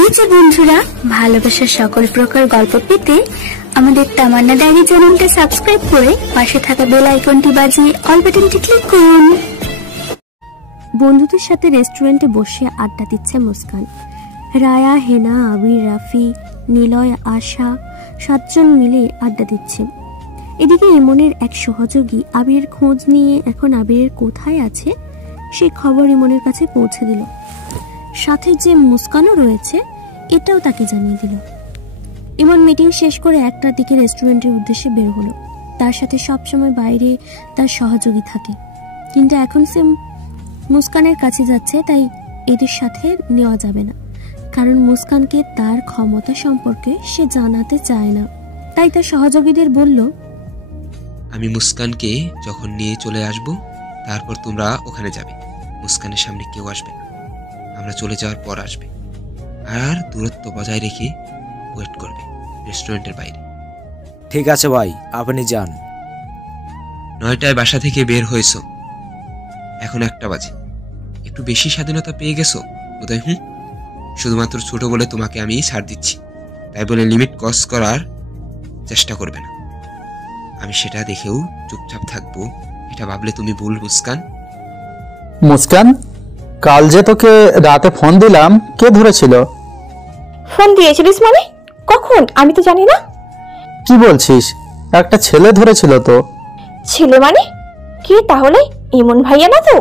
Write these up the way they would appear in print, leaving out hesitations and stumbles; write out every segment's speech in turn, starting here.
এই যে বন্ধুরা, ভালোবাসার সকল প্রকার গল্প পেতে আমাদের তামান্না ডায়েরি চ্যানেলটা সাবস্ক্রাইব করে পাশে থাকা বেল আইকনটি বাজিয়ে অল বাটনটি ক্লিক করুন। বন্ধুদের সাথে রেস্টুরেন্টে বসে আড্ডা দিচ্ছে মুস্কান। রায়া, হেনা, আবির, রাফি, নিলয়, আশা 7 জন মিলে আড্ডা দিচ্ছে। এদিকে ইমনের এক সহযোগী আবিরের খোঁজ নিয়ে এখন আবিরের কোথায় আছে সেই খবর ইমনের কাছে পৌঁছে দিল। সাথে যে মুস্কানও রয়েছে এটাও তাকে জানিয়ে দিল। ইমন মিটিং শেষ করে 1টার দিকে রেস্টুরেন্টের উদ্দেশ্যে বের হলো। তার সাথে সবসময় বাইরে তার সহযোগী থাকে, কিন্তু এখন সে মুস্কানের কাছে যাচ্ছে, তাই এদের সাথে নেওয়া যাবে না, কারণ মুস্কানকে তার ক্ষমতা সম্পর্কে সে জানাতে চায় না। তাই তার সহযোগীদের বলল, আমি মুস্কানকে যখন নিয়ে চলে আসব তারপর তোমরা ওখানে যাবে। মুস্কানের সামনে কেউ আসবে না, আমরা চলে যাওয়ার পর আসবে, আর দূরত্ব বজায় রেখে ওয়েট করবে রেস্টুরেন্টের বাইরে। ঠিক আছে ভাই, আপনি যান। 9টায় বাসা থেকে বের হয়েছো, এখন 1টা বাজে। একটু বেশি স্বাধীনতা পেয়ে গেছো বোধহয়। শুধুমাত্র ছোট বলে তোমাকে আমি ছাড় দিচ্ছি, তাই বলে লিমিট ক্রস করার চেষ্টা করবে না। আমি সেটা দেখেও চুপচাপ থাকবো, এটা ভাবলে তুমি ভুল মুস্কান। মুস্কান, কাল যে তোকে রাতে ফোন দিলাম, কে ধরেছিল? ফোন দিয়েছিলিস মানে? কখন? আমি তো জানি না। কি বলছিস? একটা ছেলে ধরেছিল তো। ছেলে মানে? কি তাহলে ইমন ভাইয়া না তো?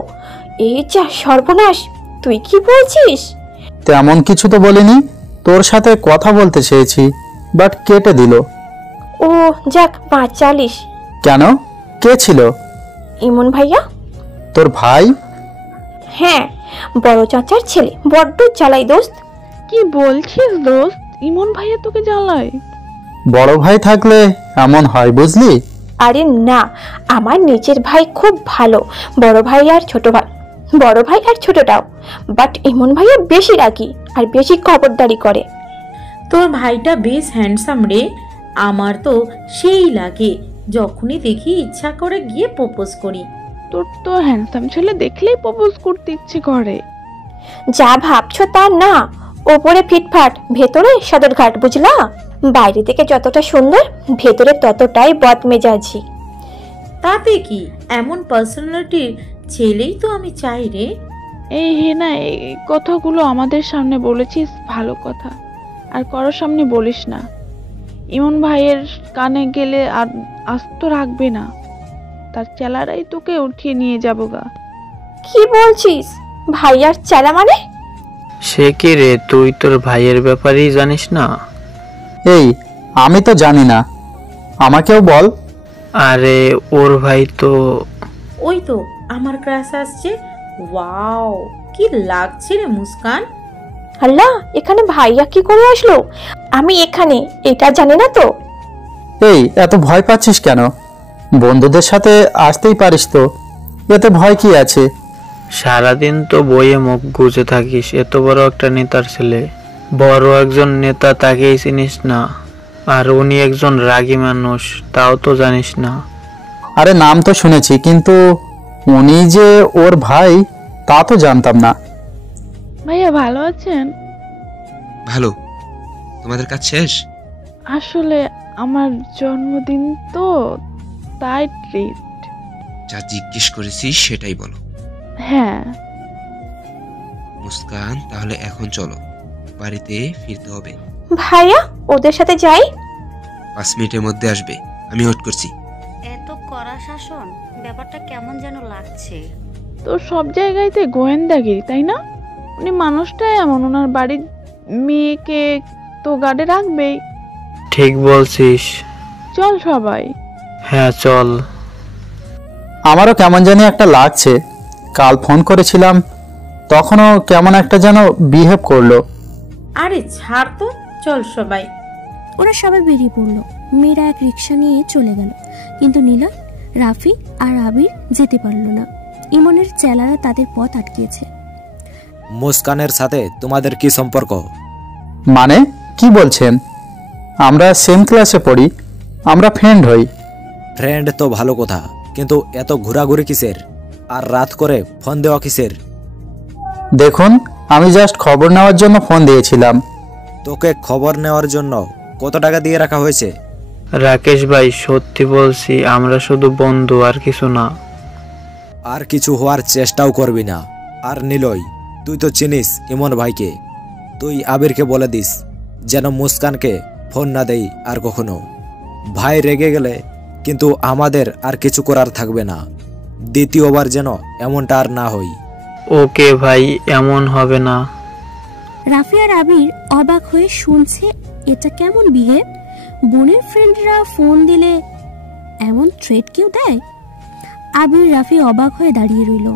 এই যা সর্বনাশ, তুই কি বলছিস? তেমন কিছু তো বলিনি, তোর সাথে কথা বলতে চেয়েছি, বাট কেটে দিল। ও যাক, বাঁচালিস। কেন, কে ছিল? ইমন ভাইয়া। তোর ভাই? হ্যাঁ, বড় চাচার ছেলে। বড্ড জ্বালাই দোস্ত। কি বলছিস দোস্ত? ইমন ভাইয়া তোকে জ্বালায়? বড় ভাই থাকলে এমন হয় বুঝলি। আরে না, আমার নিচের ভাই খুব ভালো, বড় ভাই আর ছোটটাও। বাট ইমন ভাইয়া বেশি রাগী আর বেশি খবরদারি করে। তোর ভাইটা বেশ হ্যান্ডসাম রে, আমার তো সেই লাগে, যখনই দেখি ইচ্ছা করে গিয়ে প্রপোজ করি। তোর তো হ্যান্ডসাম ছেলে দেখলেই প্রপোজ করতে ইচ্ছে করে। যা ভাবছো তা না, ওপরে ফিটফাট, ভেতরে সদরঘাট, বুঝলা? বাইরে থেকে যতটা সুন্দর, ভেতরে ততটাই বদমেজাজি। তাতে কি, এমন পার্সোনালিটির ছেলেই তো আমি চাই রে। এই হেনা, এই কথাগুলো আমাদের সামনে বলেছিস ভালো কথা, আর কারোর সামনে বলিস না। ইমন ভাইয়ের কানে গেলে আর আস্ত রাখবে না, তার চেলারাই তোকে উঠিয়ে নিয়ে যাবো গা। কি বলছিস? ভাইয়ার চেলা মানে? সে কি রে, তুই তোর ভাইয়ের ব্যাপারেই জানিস না? এই, আমি তো জানি না, আমাকেও বল। আরে ওর ভাই তো। ওই তো আমার ক্রাশ আসছে। ওয়াও, কি লাগছে রে মুস্কান। আল্লাহ, এখানে ভাইয়া কি করে আসলো? আমি এখানে, এটা জানি না তো। এই, এত ভয় পাচ্ছিস কেন? বন্ধুদের সাথে আসতেই পারিস তো, এতে ভয় কি আছে? সারাদিন তো বইয়ে মুখ গুজে থাকিস, এত বড় একটা নেতার ছেলে, বড় একজন নেতা, তাকেই চিনিস না? আর উনি একজন রাগী মানুষ, তাও তো জানিস না? আরে নাম তো শুনেছি, কিন্তু উনি যে ওর ভাই তা তো জানতাম না। ভাইয়া ভালো আছেন? ভালো। তোমাদের কাজ শেষ? আসলে আমার জন্মদিন তো, তাই ট্রিট। যা জিজ্ঞেস করেছি সেটাই বলো। হ্যাঁ। মুস্কান, তাহলে এখন চলো, বাড়িতে ফিরতে হবে। ভাইয়া, ওদের সাথে যাই। 5 মিনিটের মধ্যে আসবে, আমি ওয়েট করছি। এত কড়া শাসন, ব্যাপারটা কেমন যেন লাগছে। তো সব জায়গায়তে গোয়েন্দাগিরি, তাই না? উনি মানুষটাই এমন, ওনার বাড়ির মেয়েকে তো গার্ডে রাখবেই। ঠিক বলছিস। চল সবাই। হ্যাঁ চল। আমারও কেমন জানি একটা লাগছে, কাল ফোন করেছিলাম তখনও কেমন একটা যেন বিহেভ করলো। আরে ছাড় তো, চল সবাই। ওরা সবাই বেরিয়ে পড়লো। মেয়েরা এক রিক্সা নিয়ে চলে গেল, কিন্তু নীলয়, রাফি আর আবির যেতে পারল না। ইমনের চেলারা তাদের পথ আটকিয়েছে। মুস্কানের সাথে তোমাদের কি সম্পর্ক? মানে কি বলছেন? আমরা সেম ক্লাসে পড়ি, আমরা ফ্রেন্ড হই। ফ্রেন্ড তো ভালো কথা, কিন্তু এত ঘোরাঘুরি কিসের? আর রাত করে ফোন দেওয়া কিসের? দেখুন, আমি জাস্ট খবর নেওয়ার জন্য ফোন দিয়েছিলাম, তোকে খবর নেওয়ার জন্য কত টাকা দিয়ে রাখা হয়েছে? রাকেশ ভাই, সত্যি বলছি, আমরা শুধু বন্ধু, আর কিছু না। আর কিছু হওয়ার চেষ্টাও করবি না। আর নিলয়, তুই তো চিনিস ইমন ভাইকে। তুই আবিরকে বলে দিস যেন মুস্কানকে ফোন না দেই আর কখনো। ভাই রেগে গেলে কিন্তু আমাদের আর কিছু করার থাকবে না। দ্বিতীয়বার যেন এমনটা আর না হই। ওকে ভাই, এমন হবে না। রাফি আর আবির অবাক হয়ে শুনছে এটা কেমন বিহেভ। বোনের ফ্রেন্ডরা ফোন দিলে এমন থ্রেট কেউ দেয়? আবির রাফি অবাক হয়ে দাঁড়িয়ে রইল।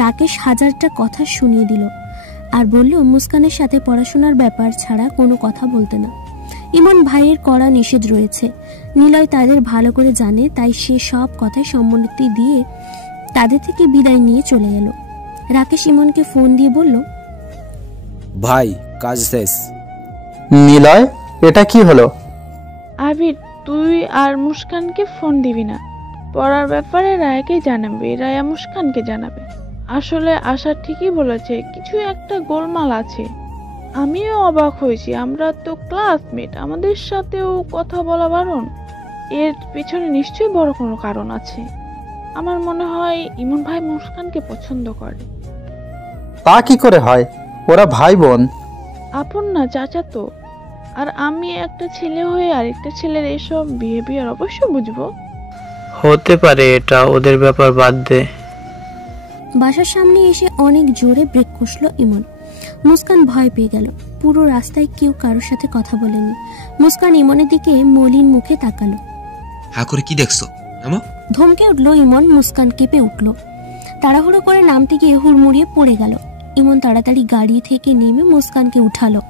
রাকেশ হাজারটা কথা শুনিয়ে দিল আর বলল মুস্কানের সাথে পড়াশোনার ব্যাপার ছাড়া কোনো কথা বলতে না। ইমন ভাইয়ের কড়া নিষেধ রয়েছে। নিলয় তাদের ভালো করে জানে, তাই সে সব কথায় সম্মতি দিয়ে তাদের থেকে বিদায় নিয়ে চলে গেল। রাকেশ ইমনকে ফোন দিয়ে বলল, ভাই কাজ শেষ। নিলয়, এটা কি হলো? আবির, তুই আর মুস্কানকে ফোন দিবি না। পড়ার ব্যাপারে রায়াকে জানাবে, রায়া মুস্কানকে জানাবে। আসলে আশা ঠিকই বলেছে, কিছু একটা গোলমাল আছে। আমিও অবাক হয়েছি, আমরা তো ক্লাসমেট, আমাদের সাথেও কথা বলা বারণ। এর পেছনে নিশ্চয়ই বড় কোনো কারণ আছে। আমার মনে হয় ইমন ভাই মুস্কানকে পছন্দ করে। তা কি করে হয়? ওরা ভাই বোন। আপন না, চাচা তো। আর আমি একটা ছেলে হয়ে আরেকটা ছেলের এসব বিহেভিয়ার অবশ্য বুঝবো। হতে পারে, এটা ওদের ব্যাপার, বাদ দে। বাসার সামনে এসে অনেক জোরে ব্রেক কষল ইমন। মুস্কান ভয় পেয়ে গেল। পুরো রাস্তায় কেউ কারোর সাথে কথা বলেনি। মুস্কান ইমনের দিকে মলিন মুখে তাকালো। হা করে কি দেখছো? নামো। ধমকে উঠল ইমন। মুস্কান কেঁপে উঠল। তাড়াহুড়ো করে নামতে গিয়ে হুড়মুড়িয়ে পড়ে গেল। ইমন তাড়াতাড়ি গাড়ি থেকে নেমে মুস্কানকে উঠালো।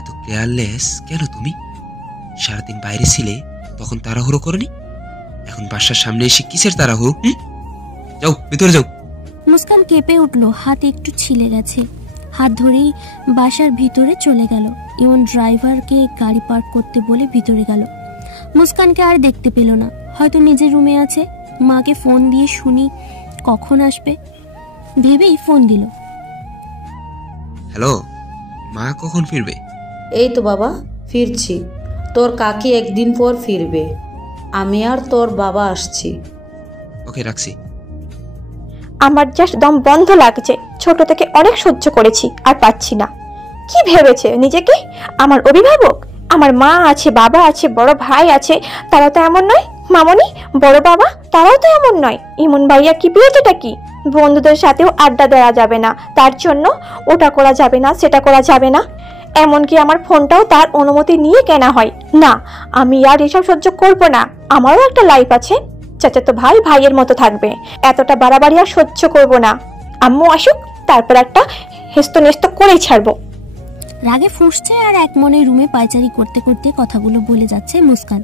এত কেয়ারলেস কেন তুমি? সারাদিন বাইরে ছিলে, তখন তাড়াহুড়ো করনি? এখন বাসার সামনে এসে কিসের তাড়াহুড়ো? যাও ভিতরে যাও। মুস্কান কেঁপে উঠল। হাত একটু ছিলে গেছে। হাত ধরেই বাসার ভিতরে চলে গেল। ইমন ড্রাইভারকে গাড়ি পার্ক করতে বলে ভিতরে গেল। মুস্কানকে আর দেখতে পেল না। হয়তো নিজের রুমে আছে। মাকে ফোন দিয়ে শুনি কখন আসবে ভেবেই ফোন দিল। হ্যালো মা, কখন ফিরবে? এই তো বাবা ফিরছি। তোর কাকি একদিন পর ফিরবে। আমি আর তোর বাবা আসছি। ওকে, রাখছি। আমার জাস্ট দম বন্ধ লাগছে। ছোট থেকে অনেক সহ্য করেছি, আর পাচ্ছি না। কি ভেবেছে নিজেকে? আমার অভিভাবক, আমার মা আছে, বাবা আছে, বড় ভাই আছে, তারা তো এমন নয়। মামনি, বড় বাবা, তারাও তো এমন নয়। ইমন ভাইয়া কি পেয়েছেটা কি? বন্ধুদের সাথেও আড্ডা দেওয়া যাবে না, তার জন্য ওটা করা যাবে না, সেটা করা যাবে না। এমনকি আমার ফোনটাও তার অনুমতি নিয়ে কেনা হয় না। আমি আর এসব সহ্য করব না। আমারও একটা লাইফ আছে। চাচাতো ভাই ভাইয়ের মতো থাকবে। এতটা বাড়াবাড়ি আর সহ্য করব না। আম্মু আসুক, তারপর একটা হেস্তনেস্ত করেই ছাড়বো। রাগে ফুঁসছে আর এক মনে রুমে পায়চারি করতে করতে কথাগুলো বলে যাচ্ছে মুস্কান।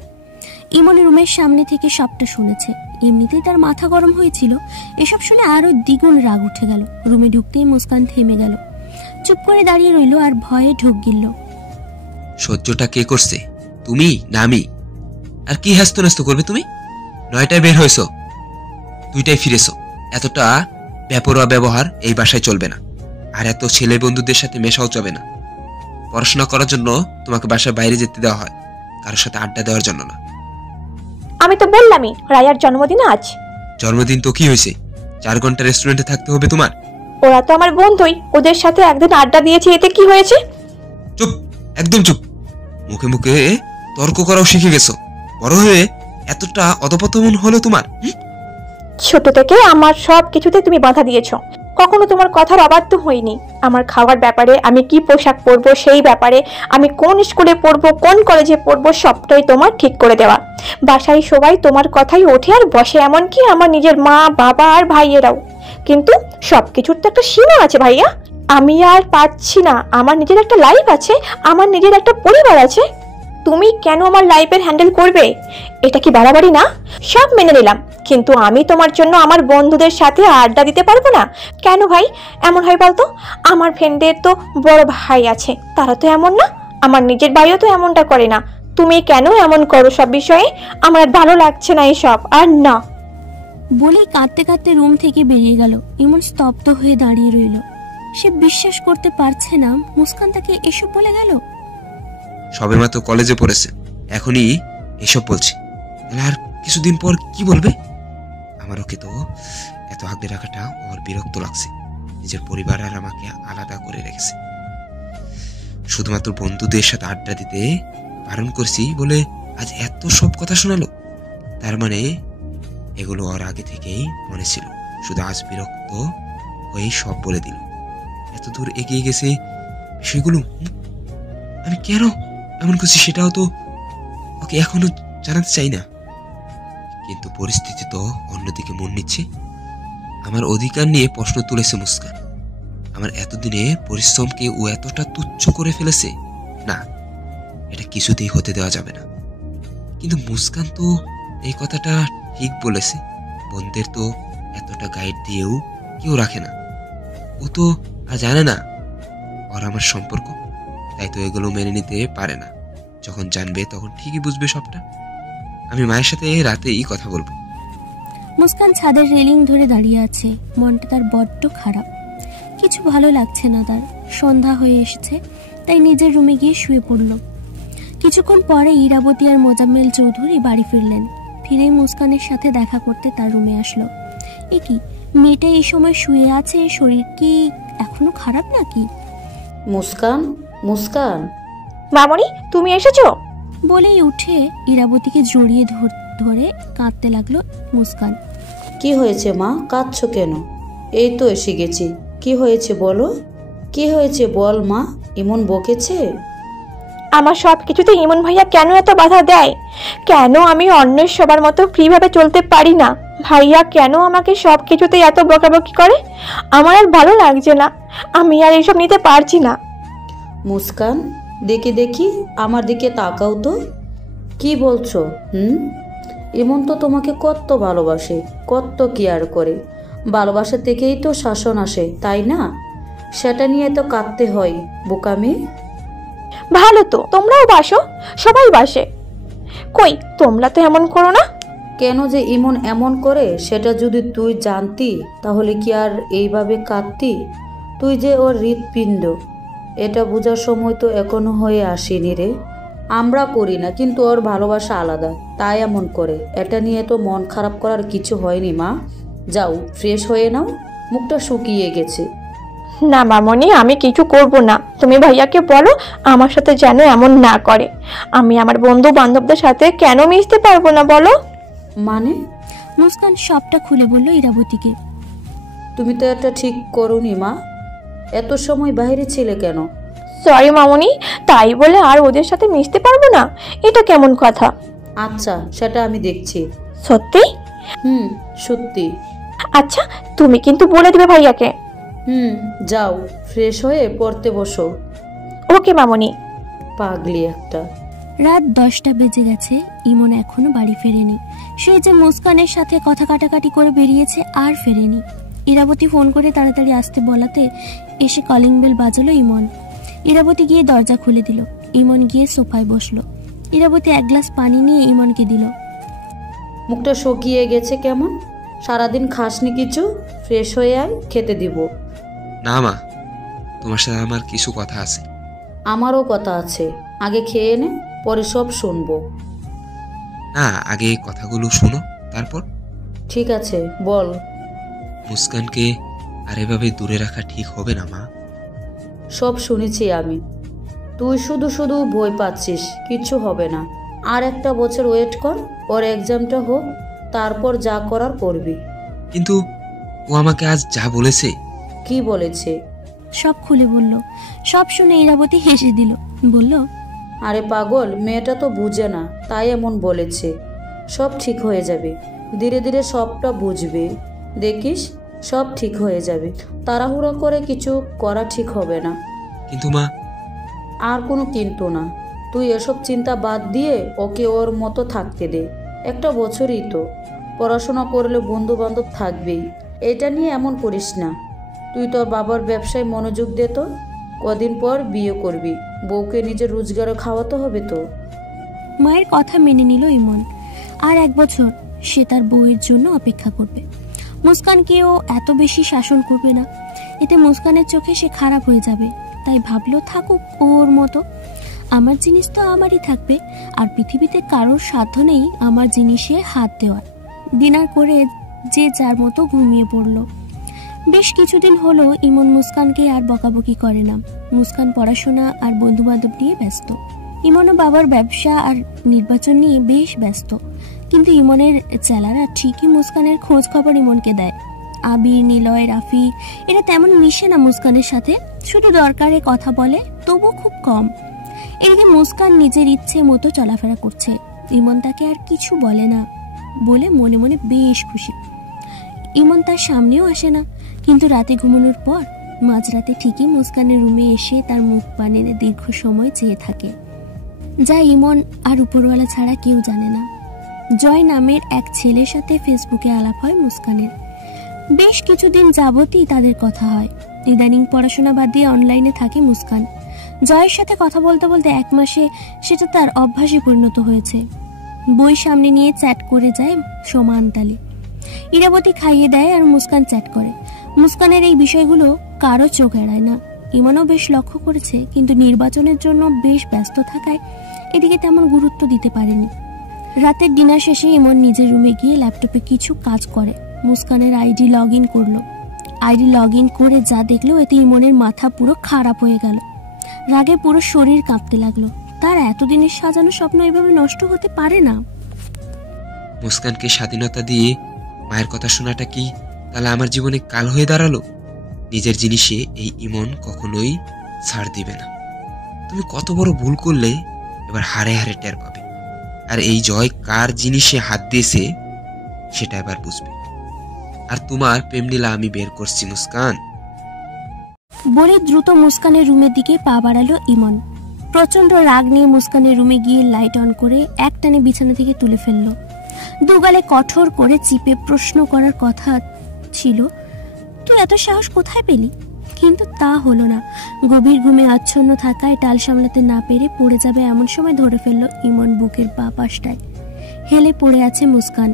ইমনের রুমের সামনে থেকে সবটা শুনেছে। এমনিতেই তার মাথা গরম হয়েছিল, এসব শুনে আরো দ্বিগুণ রাগ উঠে গেল। রুমে ঢুকতেই মুস্কান থেমে গেল, চুপ করে দাঁড়িয়ে রইল আর ভয়ে ঢোক গিলল। সহ্যটা কে করছে, তুমি না আমি? আর কি হ্যাস্ত করবে তুমি? 9টায় বের হয়েছো, 2টায় ফিরেছো। এতটা বেপরোয়া ব্যবহার এই বাসায় চলবে না। আর এত ছেলে বন্ধুদের সাথে মেশাও চলবে না। পড়াশোনা করার জন্য তোমাকে বাসার বাইরে যেতে দেওয়া হয়, কারোর সাথে আড্ডা দেওয়ার জন্য না। আমি তো বললামই রায়ার জন্মদিন আজ। জন্মদিন তো কি হয়েছে? 4 ঘন্টা রেস্টুরেন্টে থাকতে হবে তোমার? ওরা তো আমার বন্ধুই, ওদের সাথে একদিন আড্ডা দিয়েছি, এতে কি হয়েছে? চুপ, একদম চুপ। মুখে মুখে তর্ক করাও শিখে গেছো। বড় হয়ে এতটা অধপতন হলো তোমার? ছোট থেকে আমার সব কিছুতে তুমি বাধা দিয়েছো। কখনো তোমার কথার অবাধ্য হইনি। আমার খাওয়ার ব্যাপারে, আমি কি পোশাক পরবো সেই ব্যাপারে, আমি কোন স্কুলে পড়বো, কোন কলেজে পড়বো, সবটাই তোমার ঠিক করে দেওয়া। বাসায় সবাই তোমার কথাই ওঠে আর বসে, এমনকি আমার নিজের মা, বাবা আর ভাইয়েরাও। কিন্তু সবকিছুর তো একটা সীমা আছে ভাইয়া। আমি আর পাচ্ছি না। আমার নিজের একটা লাইফ আছে, আমার নিজের একটা পরিবার আছে। তুমি কেন আমার লাইফের হ্যান্ডেল করবে? এটা কি বাড়াবাড়ি না? সব মেনে নিলাম, কিন্তু আমি তোমার জন্য আমার বন্ধুদের সাথে আড্ডা দিতে পারবো না কেন ভাই? এমন হয় বলতো? আমার ফ্রেন্ডের তো বড় ভাই আছে, তারা তো এমন না। আমার নিজের ভাইও তো এমনটা করে না। তুমি কেন এমন করো সব বিষয়ে? আমার ভালো লাগছে না এসব, আর না। বলেই কাঁদতে কাঁদতে রুম থেকে বেরিয়ে গেল। ইমন স্তব্ধ হয়ে দাঁড়িয়ে রইল। সে বিশ্বাস করতে পারছে না মুস্কান তাকে এসব বলে গেল। সবেমাত্র কলেজে পড়েছে, এখনই এসব বলছে, তাহলে আর কিছুদিন পর কি বলবে? আমার ওকে তো এত আগলে রাখাটা ওর বিরক্ত লাগছে। নিজের পরিবার আর আমাকে আলাদা করে রেখেছে। শুধুমাত্র বন্ধুদের সাথে আড্ডা দিতে বারণ করছি বলে আজ এত সব কথা শোনালো। তার মানে এগুলো ওর আগে থেকেই মনে ছিল, শুধু আজ বিরক্ত হয়ে সব বলে দিল। এত দূর এগিয়ে গেছে বিষয়গুলো, আমি কেন এমন করছি সেটাও তো ওকে এখনো জানাতে চাই না। কিন্তু পরিস্থিতি তো অন্যদিকে মন নিচ্ছে। আমার অধিকার নিয়ে প্রশ্ন তুলেছে মুস্কান। আমার এতদিনে পরিশ্রমকে ও এতটা তুচ্ছ করে ফেলেছে। না, এটা কিছুতেই হতে দেওয়া যাবে না। কিন্তু মুস্কান তো এই কথাটা ঠিক বলেছে, বন্ধুদের তো এতটা গাইড দিয়েও কেউ রাখে না। ও তো আর জানে না ওর আমার সম্পর্ক, তাই তো এগুলো মেনে নিতে পারে না। যখন জানবে তখন ঠিকই বুঝবে সবটা। আমি মায়ের সাথে রাতেই কথা বলবো। মুস্কান ছাদের রেলিং ধরে দাঁড়িয়ে আছে, মনটা তার বড্ড খারাপ, কিছু ভালো লাগছে না তার। সন্ধ্যা হয়ে এসেছে, তাই নিজের রুমে গিয়ে শুয়ে পড়ল। কিছুক্ষণ পরে ইরাবতী আর মোজাম্মেল চৌধুরী বাড়ি ফিরলেন। ফিরে মুস্কানের সাথে দেখা করতে তার রুমে আসলো। এ কি, মেয়েটা এই সময় শুয়ে আছে, শরীর কি এখনো খারাপ নাকি? মুস্কান, মুস্কান। মামনি, তুমি এসেছো? বলেই উঠে ইরাবতীকে জড়িয়ে ধরে কাঁদতে লাগলো মুস্কান। কি হয়েছে মা, কাঁদছো কেন? এই তো এসে গেছি। কি হয়েছে বলো, কি হয়েছে বল মা। ইমন বকেছে? আমার সব কিছুতে ইমন ভাইয়া কেন এত বাধা দেয়? কেন আমি অন্যের সবার মতো ফ্রিভাবে চলতে পারি না? ভাইয়া কেন আমাকে সব কিছুতে এত বকাবকি করে? আমার আর ভালো লাগছে না, আমি আর এইসব নিতে পারছি না। মুস্কান, দেখি দেখি, আমার দিকে তাকাও তো। কি বলছো? ইমন তো তোমাকে কত ভালোবাসে, কত কেয়ার করে। ভালোবাসা থেকেই তো শাসন আসে, তাই না? সেটা নিয়ে তো কাঁদতে হয় বোকামি। ভালো তো, তোমরাও বাসো, সবাই বাসে। কই, তোমরা তো এমন করো না। কেন যে ইমন এমন করে সেটা যদি তুই জানতি তাহলে কি আর এইভাবে কাঁদতি? তুই যে ওর হৃৎপিণ্ড, এটা বোঝার সময় তো এখনো হয়ে আসেনি রে। আমরা করি না, কিন্তু ওর ভালোবাসা আলাদা, তাই এমন করে। এটা নিয়ে তো মন খারাপ করার কিছু হয়নি মা। যাও ফ্রেশ হয়ে নাও, মুখটা শুকিয়ে গেছে। না মামনি, আমি কিছু করব না। তুমি ভাইয়াকে বলো আমার সাথে যেন এমন না করে। আমি আমার বন্ধু বান্ধবদের সাথে কেন মিশতে পারবো না বলো? মানে? মুস্কান সবটা খুলে বলল ইরাবতীকে। তুমি তো এটা ঠিক করোনি মা, এত সময় বাইরে ছিলে কেন? সরি মামনি, তাই বলে আর ওদের সাথে মিশতে পারবো না, এটা কেমন কথা? আচ্ছা, সেটা আমি দেখছি। সত্যি? সত্যি। আচ্ছা, তুমি কিন্তু বলে দিবে ভাইয়াকে। যাও ফ্রেশ হয়ে পড়তে বসো। ওকে মামনি। পাগলি একটা। রাত 10টা বেজে গেছে, ইমন এখনো বাড়ি ফেরেনি। সে যে মুস্কানের সাথে কথা কাটাকাটি করে বেরিয়েছে আর ফেরেনি। ইরাবতী ফোন করে তাড়াতাড়ি আসতে বলাতে এসে কলিং বেল বাজালো ইমন। ইরাবতী গিয়ে দরজা খুলে দিল। ইমন গিয়ে সোফায় বসলো। ইরাবতী এক গ্লাস পানি নিয়ে ইমনকে দিল। মুখটা শুকিয়ে গেছে কেমন? সারাদিন খাসনি কিছু? ফ্রেশ হয়ে আয়, খেতে দিব। না মা, তোমার সাথে আমার কিছু কথা আছে। আমারও কথা আছে, আগে খেয়ে নে, পরে সব শুনবো। না, আগে কথাগুলো শুনো, তারপর। ঠিক আছে, বল। মুস্কানকে আর এভাবে দূরে রাখা ঠিক হবে না মা। সব শুনেছি আমি। তুই শুধু শুধু ভয় পাচ্ছিস, কিচ্ছু হবে না। আর একটা বছর ওয়েট কর, ওর এক্সামটা হোক, তারপর যা করার করবি। কিন্তু ও আমাকে আজ যা বলেছে। কি বলেছে? সব খুলে বলল। সব শুনে ইরাবতী হেসে দিল, বলল, আরে পাগল, মেয়েটা তো বুঝে না, তাই এমন বলেছে। সব ঠিক হয়ে যাবে, ধীরে ধীরে সবটা বুঝবে, দেখিস সব ঠিক হয়ে যাবে। তাড়াহুড়ো করে কিছু করা ঠিক হবে না। কিন্তু মা। আর কোনো কিন্তু না, তুই এসব চিন্তা বাদ দিয়ে ওকে ওর মতো থাকতে দে। একটা বছরই তো, পড়াশোনা করলে বন্ধু বান্ধব থাকবেই। এটা নিয়ে এমন করিস না। তুই তোর বাবার ব্যবসায় মনোযোগ দে তো। কদিন পর বিয়ে করবি, বউকে নিজের রোজগারে খাওয়াতে হবে তো। মায়ের কথা মেনে নিল ইমন। আর 1 বছর সে তার বউয়ের জন্য অপেক্ষা করবে। মুস্কানকেও এত বেশি শাসন করবে না। এতে মুস্কানের চোখে সে খারাপ হয়ে যাবে, তাই ভাবলো থাকুক ওর মতো। আমার জিনিস তো আমারই থাকবে, আর পৃথিবীতে কারোর সাধ্য নেই আমার জিনিসে হাত দেওয়ার। ডিনার করে যে যার মতো ঘুমিয়ে পড়লো। বেশ কিছুদিন হলো ইমন মুস্কানকে আর বকাবকি করে না। মুস্কান পড়াশোনা আর বন্ধু বান্ধব নিয়ে ব্যস্ত। ইমনও বাবার ব্যবসা আর নির্বাচন নিয়ে বেশ ব্যস্ত। কিন্তু ইমনের চেলারা ঠিকই মুস্কানের খোঁজ খবর ইমনকে দেয়। আবির, নিলয়, রাফি এরা তেমন মিশে না মুস্কানের সাথে, শুধু দরকারে কথা বলে, তবু খুব কম। এদিকে মুস্কান নিজের ইচ্ছে মতো চলাফেরা করছে, ইমন তাকে আর কিছু বলে না বলে মনে মনে বেশ খুশি। ইমন তার সামনেও আসে না, কিন্তু রাতে ঘুমানোর পর মাঝরাতে ঠিকই মুস্কানের রুমে এসে তার মুখ পানে দীর্ঘ সময় চেয়ে থাকে, যা ইমন আর উপরওয়ালা ছাড়া কেউ জানে না। জয় নামের এক ছেলের সাথে ফেসবুকে আলাপ হয় মুস্কানের। বেশ কিছুদিন যাবতই তাদের কথা হয়। ইদানিং পড়াশোনা বাদ দিয়ে অনলাইনে থাকে মুস্কান। জয়ের সাথে কথা বলতে বলতে এক মাসে সেটা তার অভ্যাসে পরিণত হয়েছে। বই সামনে নিয়ে চ্যাট করে যায় সমান তালে। ইরাবতী খাইয়ে দেয় আর মুস্কান চ্যাট করে। মুস্কানের এই বিষয়গুলো কারো চোখ এড়ায় না। ইমনও বেশ লক্ষ্য করেছে, কিন্তু নির্বাচনের জন্য বেশ ব্যস্ত থাকায় এদিকে তেমন গুরুত্ব দিতে পারেনি। রাতের ডিনার শেষে ইমন নিজের রুমে গিয়ে ল্যাপটপে কিছু কাজ করে। মুস্কানের আইডি লগ ইন করলো। আইডি লগ ইন করে যা দেখলো এতে ইমনের মাথা পুরো খারাপ হয়ে গেল। রাগে পুরো শরীর কাঁপতে লাগলো। তার এতদিনের সাজানো স্বপ্ন এভাবে নষ্ট হতে পারে না। মুস্কানকে স্বাধীনতা দিয়ে মায়ের কথা শোনাটা কি তাহলে আমার জীবনে কাল হয়ে দাঁড়ালো? নিজের জিনিসে এই ইমন কখনোই ছাড় দিবে না। তুমি কত বড় ভুল করলে এবার হারে হারে টের পাবে। আর এই জয় কার জিনিসে হাত দিয়েছে সেটা এবার বুঝবে। আর তোমার প্রেমলীলা আমি বের করছি মুস্কান। বলে দ্রুত মুস্কানের রুমের দিকে পা বাড়ালো ইমন। প্রচন্ড রাগ নিয়ে মুস্কানের রুমে গিয়ে লাইট অন করে একটানে বিছানা থেকে তুলে ফেললো। দুগালে কঠোর করে চিপে প্রশ্ন করার কথা ছিল, তুই এত সাহস কোথায় পেলি? কিন্তু তা হলো না। গভীর ঘুমে আচ্ছন্ন থাকায় টাল সামলাতে না পেরে পড়ে যাবে এমন সময় ধরে ফেললো ইমন বুকের পা পাশটায়। হেলে পড়ে আছে মুস্কান।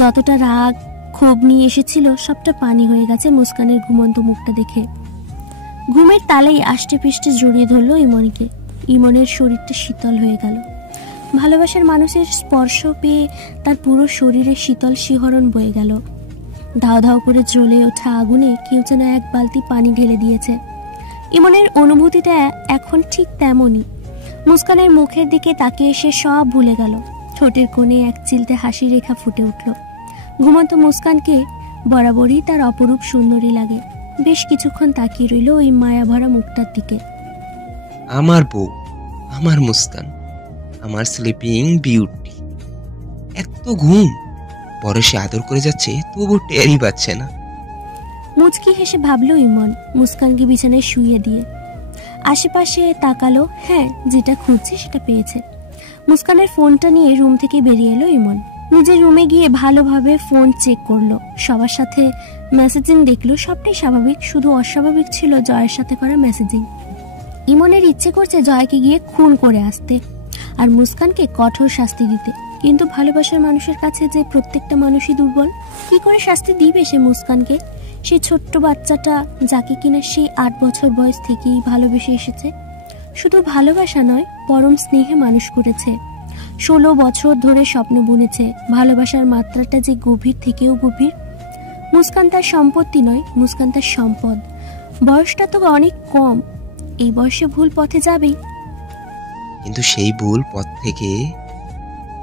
যতটা রাগ ক্ষোভ নিয়ে এসেছিল সবটা পানি হয়ে গেছে মুস্কানের ঘুমন্ত মুখটা দেখে। ঘুমের তালেই আষ্টে পৃষ্ঠে জড়িয়ে ধরলো ইমনকে। ইমনের শরীরটা শীতল হয়ে গেল। ভালোবাসার মানুষের স্পর্শ পেয়ে তার পুরো শরীরে শীতল শিহরণ বয়ে গেল। ধাও ধাও করে জ্বলে ওঠা আগুনে কেউ যেন এক বালতি পানি ঢেলে দিয়েছে। ইমনের অনুভূতিটা এখন ঠিক তেমনই। মুস্কানের মুখের দিকে তাকিয়ে সে সব ভুলে গেল। ঠোঁটের কোণে এক চিলতে হাসি রেখা ফুটে উঠল। ঘুমন্ত মুস্কানকে বরাবরই তার অপরূপ সুন্দরী লাগে। বেশ কিছুক্ষণ তাকিয়ে রইল ওই মায়া ভরা মুখটার দিকে। আমার বউ, আমার মুস্কান, আমার স্লিপিং বিউটি। এত ঘুম পরে সে আদর করে যাচ্ছে, তবু টেরই পাচ্ছে না। মুচকি হেসে ভাবলো ইমন মুস্কানকে বিছানায় শুইয়ে দিয়ে। আশেপাশে তাকালো, হ্যাঁ যেটা খুঁজছে সেটা পেয়েছে। মুস্কানের ফোনটা নিয়ে রুম থেকে বেরিয়ে এলো ইমন। নিজের রুমে গিয়ে ভালোভাবে ফোন চেক করলো। সবার সাথে মেসেজিং দেখলো, সবটাই স্বাভাবিক, শুধু অস্বাভাবিক ছিল জয়ের সাথে করা মেসেজিং। ইমনের ইচ্ছে করছে জয়কে গিয়ে খুন করে আসতে আর মুস্কানকে কঠোর শাস্তি দিতে, কিন্তু ভালোবাসার মানুষের কাছে যে প্রত্যেকটা মানুষই দুর্বল। কি করে শাস্তি দিবে সে মুস্কানকে? সেই ছোট্ট বাচ্চাটা যাকে কিনা সেই 8 বছর বয়স থেকেই ভালোবেসে এসেছে। শুধু ভালোবাসা নয়, পরম স্নেহে মানুষ করেছে। 16 বছর ধরে স্বপ্ন বুনেছে। ভালোবাসার মাত্রাটা যে গভীর থেকেও গভীর। মুস্কান তার সম্পত্তি নয়, মুস্কান তার সম্পদ। বয়সটা তো অনেক কম, এই বয়সে ভুল পথে যাবেই, কিন্তু সেই ভুল পথ থেকে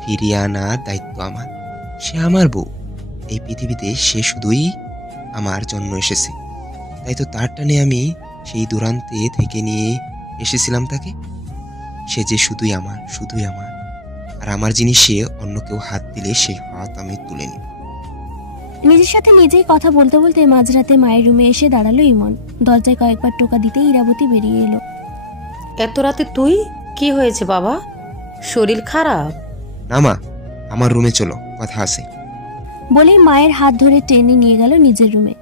ফিরিয়ে আনার দায়িত্ব আমার। সে আমার বউ। এই পৃথিবীতে সে শুধুই আমার জন্য এসেছে, তাই তো তার টানে আমি সেই দূরান্তে থেকে নিয়ে এসেছিলাম তাকে। সে যে শুধুই আমার, শুধুই আমার। আর আমার জিনিসে অন্য কেউ হাত দিলে সেই হাত আমি তুলে নিব। নিজের সাথে নিজেই কথা বলতে বলতে মাঝরাতে মায়ের রুমে এসে দাঁড়ালো ইমন। দরজায় কয়েকবার টোকা দিতে ইরাবতী বেরিয়ে এলো। এত রাতে তুই? কি হয়েছে বাবা? শরীর খারাপ? না মা, আমার রুমে চলো, কথা আছে। বলে মায়ের হাত ধরে টেনে নিয়ে গেল নিজের রুমে।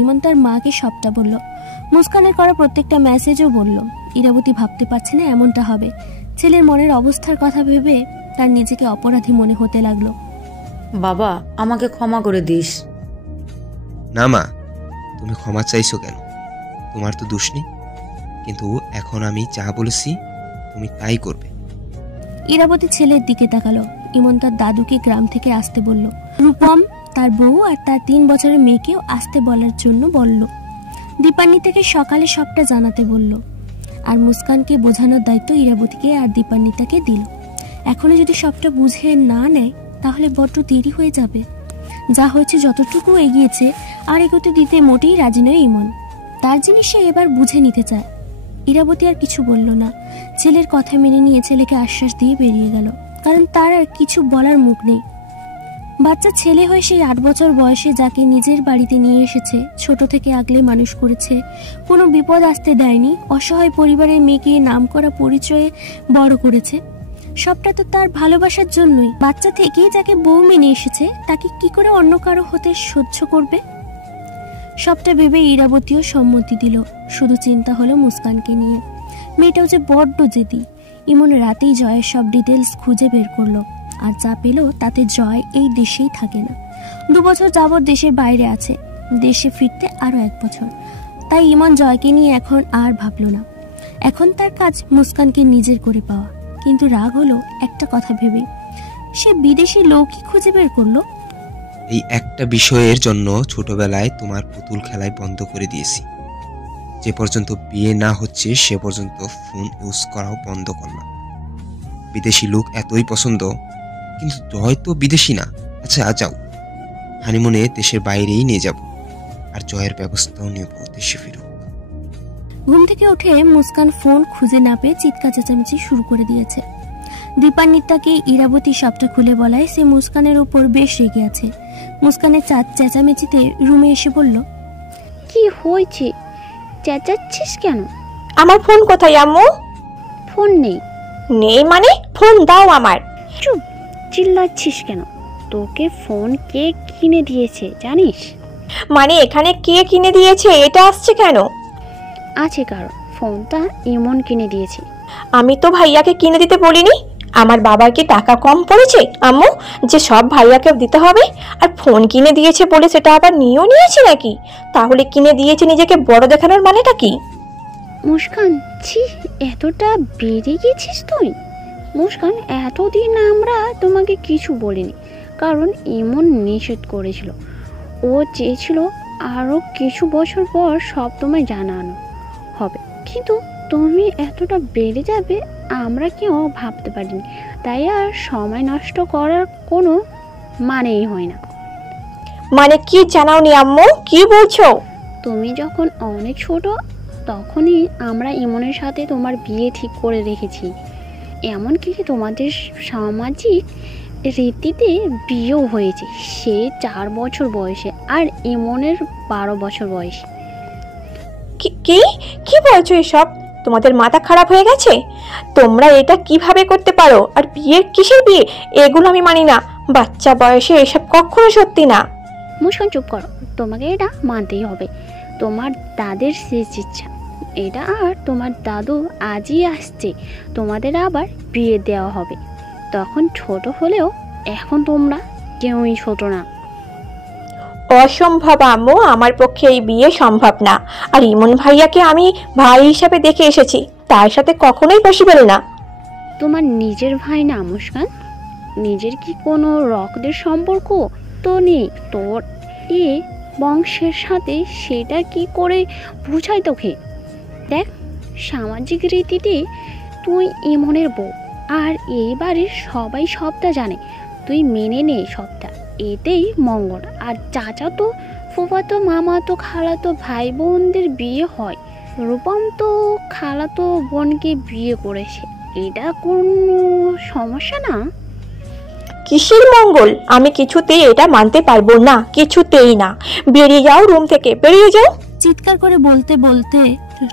ইমন তার মাকে সবটা বলল। মুস্কানের করা প্রত্যেকটা মেসেজও বলল। ইরাবতী ভাবতে পারছে না এমনটা হবে। ছেলের মনের অবস্থার কথা ভেবে তার নিজেকে অপরাধী মনে হতে লাগলো। বাবা, আমাকে ক্ষমা করে দিস। না মা, তুমি ক্ষমা চাইছো কেন? তোমার তো দোষ নেই, কিন্তু এখন আমি যা বলেছি তুমি তাই করবে। ইরাবতী ছেলের দিকে তাকালো। ইমন তার দাদুকে গ্রাম থেকে আসতে বলল। রূপম তার বউ আর তার 3 বছরের মেয়েকেও আসতে বলার জন্য বলল। দীপান্বিতাকে সকালে সবটা জানাতে বলল, আর মুস্কানকে বোঝানোর দায়িত্ব ইরাবতীকে আর দীপান্বিতাকে দিল। এখনো যদি সবটা বুঝে না নেয় তাহলে বড্ড দেরি হয়ে যাবে। যা হয়েছে যতটুকু এগিয়েছে আর এগোতে দিতে মোটেই রাজি নয় ইমন। তার জিনিস সে এবার বুঝে নিতে চায়। ইরাবতী আর কিছু বলল না। ছেলের কথা মেনে নিয়ে ছেলেকে আশ্বাস দিয়ে বেরিয়ে গেল, কারণ তার আর কিছু বলার মুখ নেই। বাচ্চা ছেলে হয়ে সেই 8 বছর বয়সে যাকে নিজের বাড়িতে নিয়ে এসেছে, ছোট থেকে আগলে মানুষ করেছে, কোনো বিপদ আসতে দেয়নি, অসহায় পরিবারের মেয়েকে নাম করা পরিচয়ে বড় করেছে, সবটা তো তার ভালোবাসার জন্যই। বাচ্চা থেকেই যাকে বউ মেনে এসেছে তাকে কি করে অন্য কারো হতে সহ্য করবে? সবটা ভেবে ইরাবতীও সম্মতি দিল। শুধু চিন্তা হলো মুস্কানকে নিয়ে। মেয়েটাও যে বড্ড জেদি। ইমন রাতেই জয়ের সব ডিটেলস খুঁজে বের করলো, আর যা পেল তাতে জয় এই দেশেই থাকে না। 2 বছর যাবৎ দেশের বাইরে আছে, দেশে ফিরতে আরো 1 বছর। তাই ইমন জয়কে নিয়ে এখন আর ভাবলো না। এখন তার কাজ মুস্কানকে নিজের করে পাওয়া। কিন্তু রাগ হলো একটা কথা ভেবে, সে বিদেশি লোকই খুঁজে বের করলো। এই একটা বিষয়ের জন্য ছোটবেলায় তোমার পুতুল খেলায় বন্ধ করে দিয়েছি। যে পর্যন্ত বিয়ে না হচ্ছে সে পর্যন্ত ফোন ইউজ করাও বন্ধ করলাম। বিদেশি লোক এতই পছন্দ, কিন্তু জয় তো বিদেশি না। আচ্ছা যাও, হানিমুনে দেশের বাইরেই নিয়ে যাব, আর জয়ের ব্যবস্থাও নেব দেশে ফিরো। ঘুম থেকে উঠে মুস্কান ফোন খুঁজে না পেয়ে চিৎকার চেঁচামেচি শুরু করে দিয়েছে। দীপান্বিতাকে ইরাবতী সবটা খুলে বলায় সে মুস্কানের উপর বেশ রেগে আছে। মুস্কানের চেঁচামেচিতে রুমে এসে বলল, কি হয়েছে? চেঁচাচ্ছিস কেন? আমার ফোন কোথায় আম্মু? ফোন নেই। নেই মানে? ফোন দাও আমার। চুপ, চিল্লাচ্ছিস কেন? তোকে ফোন কে কিনে দিয়েছে জানিস? মানে এখানে কে কিনে দিয়েছে এটা আসছে কেন? আছে কারণ, ফোনটা ইমন কিনে দিয়েছে। আমি তো ভাইয়াকে কিনে দিতে বলিনি। আমার বাবার কি টাকা কম পড়েছে আম্মু যে সব ভাইয়াকে দিতে হবে? আর ফোন কিনে দিয়েছে বলে সেটা আবার নিয়েও নিয়েছে নাকি? তাহলে কিনে দিয়েছে নিজেকে বড় দেখানোর মানেটা কি? মুস্কান, ছি, এতটা বেড়ে গেছিস তুই। মুস্কান, এতদিন আমরা তোমাকে কিছু বলিনি, কারণ ইমন নিষেধ করেছিল। ও চেয়েছিল আরও কিছু বছর পর সব তোমায় জানানো হবে, কিন্তু তুমি এতটা বেড়ে যাবে আমরা কেউ ভাবতে পারিনি। তাই আর সময় নষ্ট করার কোনো মানেই হয় না। মানে কি জানাওনি আম্মু? কি বলছো? তুমি যখন অনেক ছোট তখনই আমরা ইমনের সাথে তোমার বিয়ে ঠিক করে রেখেছি। এমনকি তোমাদের সামাজিক রীতিতে বিয়েও হয়েছে। সে 4 বছর বয়সে আর ইমনের 12 বছর বয়স। কি কি বলছো এসব? তোমাদের মাথা খারাপ হয়ে গেছে? তোমরা এটা কিভাবে করতে পারো? আর বিয়ে কিসের বিয়ে? এগুলো আমি মানি না। বাচ্চা বয়সে এসব কখনো সত্যি না। মুস্কান, চুপ করো। তোমাকে এটা মানতেই হবে। তোমার দাদের শেষ ইচ্ছা এটা, আর তোমার দাদু আজই আসছে। তোমাদের আবার বিয়ে দেওয়া হবে। তখন ছোট হলেও এখন তোমরা কেউই ছোট না। অসম্ভব আম্মু, আমার পক্ষে এই বিয়ে সম্ভব না। আর ইমন ভাইয়াকে আমি ভাই হিসাবে দেখে এসেছি, তার সাথে কখনোই পসিবল না। তোমার নিজের ভাই না মুস্কান? নিজের কি কোনো রক্তের সম্পর্ক তো নেই তোর এ বংশের সাথে? সেটা কি করে বুঝাই তোকে? দেখ, সামাজিক রীতিতে তুই ইমনের বউ, আর এই বাড়ির সবাই সবটা জানে। তুই মেনে নে সবটা, এতেই মঙ্গল। আর চাচা তো, ফুফাতো, মামাতো, খালাতো ভাই বোনদের বিয়ে হয়। রূপম তো খালাতো বোনকে বিয়ে করেছে। এটা কোনো সমস্যা না। কিসের মঙ্গল? আমি কিছুতেই এটা মানতে পারবো না, কিছুতেই না। বেরিয়ে যাও রুম থেকে, বেরিয়ে যাও। চিৎকার করে বলতে বলতে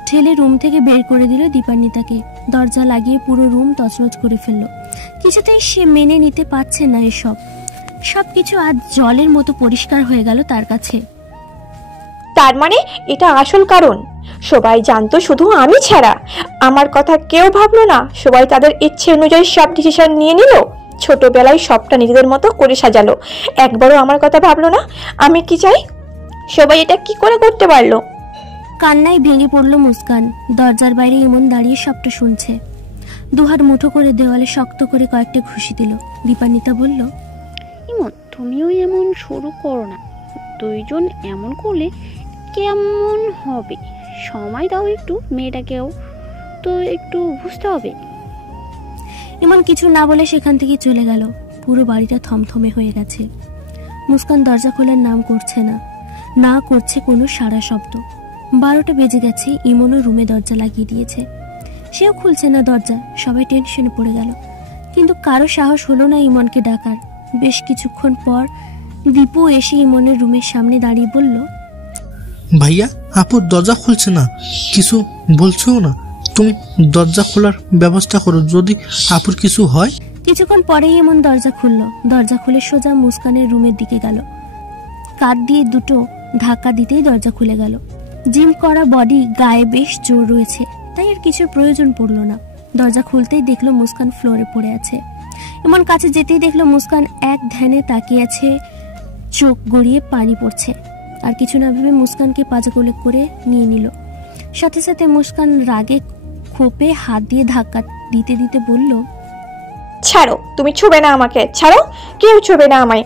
ঠেলে রুম থেকে বের করে দিল দীপান্বিতাকে। দরজা লাগিয়ে পুরো রুম তছনছ করে ফেলল। কিছুতেই সে মেনে নিতে পারছে না এসব। সবকিছু আজ জলের মতো পরিষ্কার হয়ে গেল তার কাছে। তার মানে এটা আসল কারণ? সবাই জানতো, শুধু আমি ছাড়া। আমার কথা কেউ ভাবলো না। সবাই তাদের ইচ্ছে অনুযায়ী সব ডিসিশন নিয়ে নিল। ছোটবেলায় সবটা নিজেদের মতো করে সাজালো। একবারও আমার কথা ভাবলো না আমি কি চাই। সবাই এটা কি করে করতে পারলো? কান্নায় ভেঙে পড়ল মুস্কান। দরজার বাইরে ইমন দাঁড়িয়ে সবটা শুনছে। দুহাত মুঠো করে দেওয়ালে শক্ত করে কয়েকটা ঘুষি দিল। দীপান্বিতা বলল, ইমন তুমিও এমন শুরু করো না, দুইজন এমন করলে কেমন হবে? সময় দাও একটু, মেয়েটাকেও তো একটু বুঝতে হবে। ইমন কিছু না বলে সেখান থেকে চলে গেল। পুরো বাড়িটা থমথমে হয়ে গেছে। মুস্কান দরজা খোলার নাম করছে না, না করছে কোনো সারা শব্দ। 12টা বেজে গেছে। ইমনও রুমে দরজা লাগিয়ে দিয়েছে, সেও খুলছে না দরজা। সবাই টেনশনে পড়ে গেল, কিন্তু কারো সাহস হলো না ইমনকে ডাকার। বেশ কিছুক্ষণ পর দীপু এসে ইমনের রুমের সামনে দাঁড়িয়ে বলল, ভাইয়া আপুর দরজা খুলছে না, কিছু বলছো না? তুমি দরজা খোলার ব্যবস্থা করো, যদি আপুর কিছু হয়। কিছুক্ষণ পরেই ইমন দরজা খুলল। দরজা খুলে সোজা মুস্কানের রুমের দিকে গেল। কাঠ দিয়ে দুটো ধাক্কা দিতেই দরজা খুলে গেল। জিম করা বডি, গায়ে বেশ জোর রয়েছে, তাই আর কিছুর প্রয়োজন পড়লো না। দরজা খুলতেই দেখলো মুস্কান ফ্লোরে পড়ে আছে। ইমন কাছে যেতেই দেখলো মুস্কান এক ধ্যানে তাকিয়ে আছে, চোখ গড়িয়ে পানি পড়ছে। আর কিছু না ভেবে মুস্কানকে পাজা কোলে করে নিয়ে নিল। সাথে সাথে মুস্কান রাগে খোপে হাত দিয়ে ধাক্কা দিতে দিতে বলল, ছাড়ো, তুমি ছুবে না আমাকে, ছাড়ো, কেউ ছুবে না আমায়।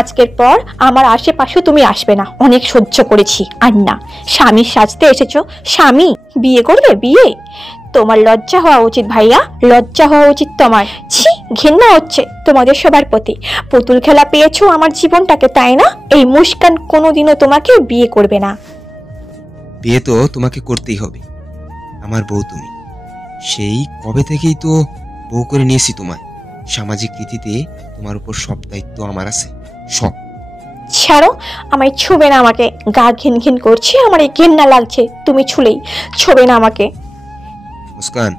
আজকের পর আমার আশেপাশে তুমি আসবে না, অনেক সহ্য করেছি। আর না, স্বামীর সাজতে এসেছো। স্বামী বিয়ে করবে? বিয়ে? তোমার লজ্জা হওয়া উচিত ভাইয়া, লজ্জা হওয়া উচিত তোমার। ছি, ঘৃণা হচ্ছে তোমাদের সবার প্রতি। পুতুল খেলা পেয়েছো আমার জীবনটাকে, তাই না? এই মুস্কান কোনোদিনও তোমাকে বিয়ে করবে না। বিয়ে তো তোমাকে করতেই হবে, আমার বউ তুমি। সেই কবে থেকেই তো বউ করে নিয়েছি তোমায়। সামাজিক রীতিতে তোমার উপর সব দায়িত্ব আমার আছে, সব। ছাড়ো, আমায় ছুবে না আমাকে। গা ঘিন ঘিন করছে, আমার এই ঘেন্না লাগছে। তুমি ছুলেই, ছুবে না আমাকে। মুস্কান,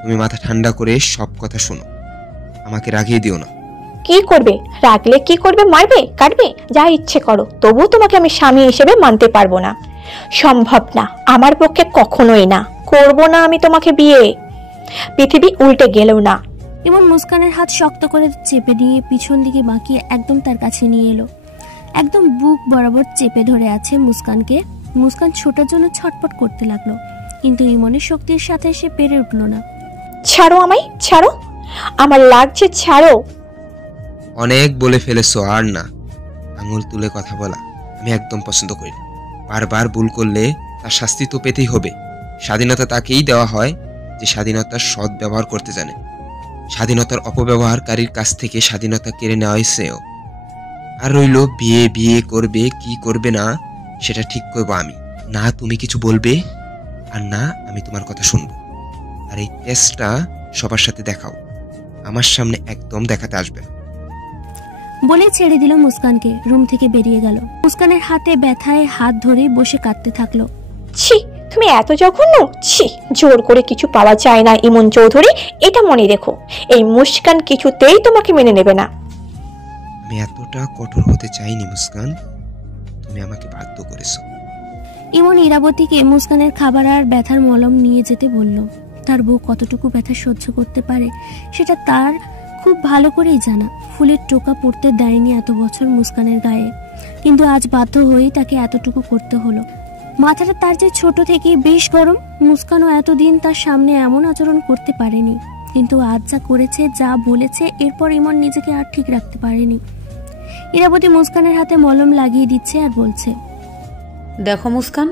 তুমি মাথা ঠান্ডা করে সব কথা শোনো, আমাকে রাগিয়ে দিও না। কি করবে? রাগলে কি করবে? মারবে, কাটবে, যা ইচ্ছে করো। তবু তোমাকে আমি স্বামী হিসেবে মানতে পারবো না, সম্ভব না আমার পক্ষে, কখনোই না। করবো না আমি তোমাকে বিয়ে, পৃথিবী উল্টে গেলেও না। ইমন মুস্কানের হাত শক্ত করে চেপে দিয়ে পিছন দিকে বাঁকিয়ে একদম তার কাছে নিয়ে এলো। একদম বুক বরাবর চেপে ধরে আছে মুস্কানকে। মুস্কান ছোটার জন্য ছটপট করতে লাগলো, কিন্তু ইমনের শক্তির সাথে সে পেরে উঠল না। ছাড়ো আমায়, ছাড়ো, আমার লাগছে, ছাড়ো। অনেক বলে ফেলেছো, আর না। আঙুল তুলে কথা বলা আমি একদম পছন্দ করি না। বারবার ভুল করলে তার শাস্তি তো পেতেই হবে। স্বাধীনতা তাকেই দেওয়া হয় যে স্বাধীনতার সৎ ব্যবহার করতে জানে। স্বাধীনতার অপব্যবহারকারীর কাছ থেকে স্বাধীনতা কেড়ে নেওয়া হয়েছেও। আর রইল বিয়ে, বিয়ে করবে কি করবে না সেটা ঠিক করবো আমি। না তুমি কিছু বলবে, আর না আমি তোমার কথা শুনবো। আর এই টেস্টটা সবার সাথে দেখাও, আমার সামনে একদম দেখাতে আসবে। বলে ছেড়ে দিল মুস্কানকে। রুম থেকে বেরিয়ে গেল। মুস্কানের হাতে ব্যথায় হাত ধরে বসে কাঁদতে থাকলো। ছি, তুমি এত জঘন্য! ছি, জোর করে কিছু পাওয়া যায় না ইমন চৌধুরী, এটা মনে রেখো। এই মুস্কান কিছুতেই তোমাকে মেনে নেবে না। আমি এতটা কঠোর হতে চাইনি মুস্কান, তুমি আমাকে বাধ্য করেছো। ইমন ইরাবতীকে মুস্কানের খাবার আর ব্যথার মলম নিয়ে যেতে বলল। তার বউ কতটুকু ব্যথা সহ্য করতে পারে সেটা তার খুব ভালো করেই জানা। ফুলের টোকা পড়তে দেয়নি এত বছর মুস্কানের গায়ে, কিন্তু আজ বাধ্য হয়েই তাকে এতটুকু করতে হলো। মাথাটা তার যে ছোট থেকেই বেশ গরম। মুস্কানও এতদিন তার সামনে এমন আচরণ করতে পারেনি, কিন্তু আজ যা করেছে, যা বলেছে, এরপর ইমন নিজেকে আর ঠিক রাখতে পারেনি। ইরাবতী মুস্কানের হাতে মলম লাগিয়ে দিচ্ছে আর বলছে, দেখো মুস্কান,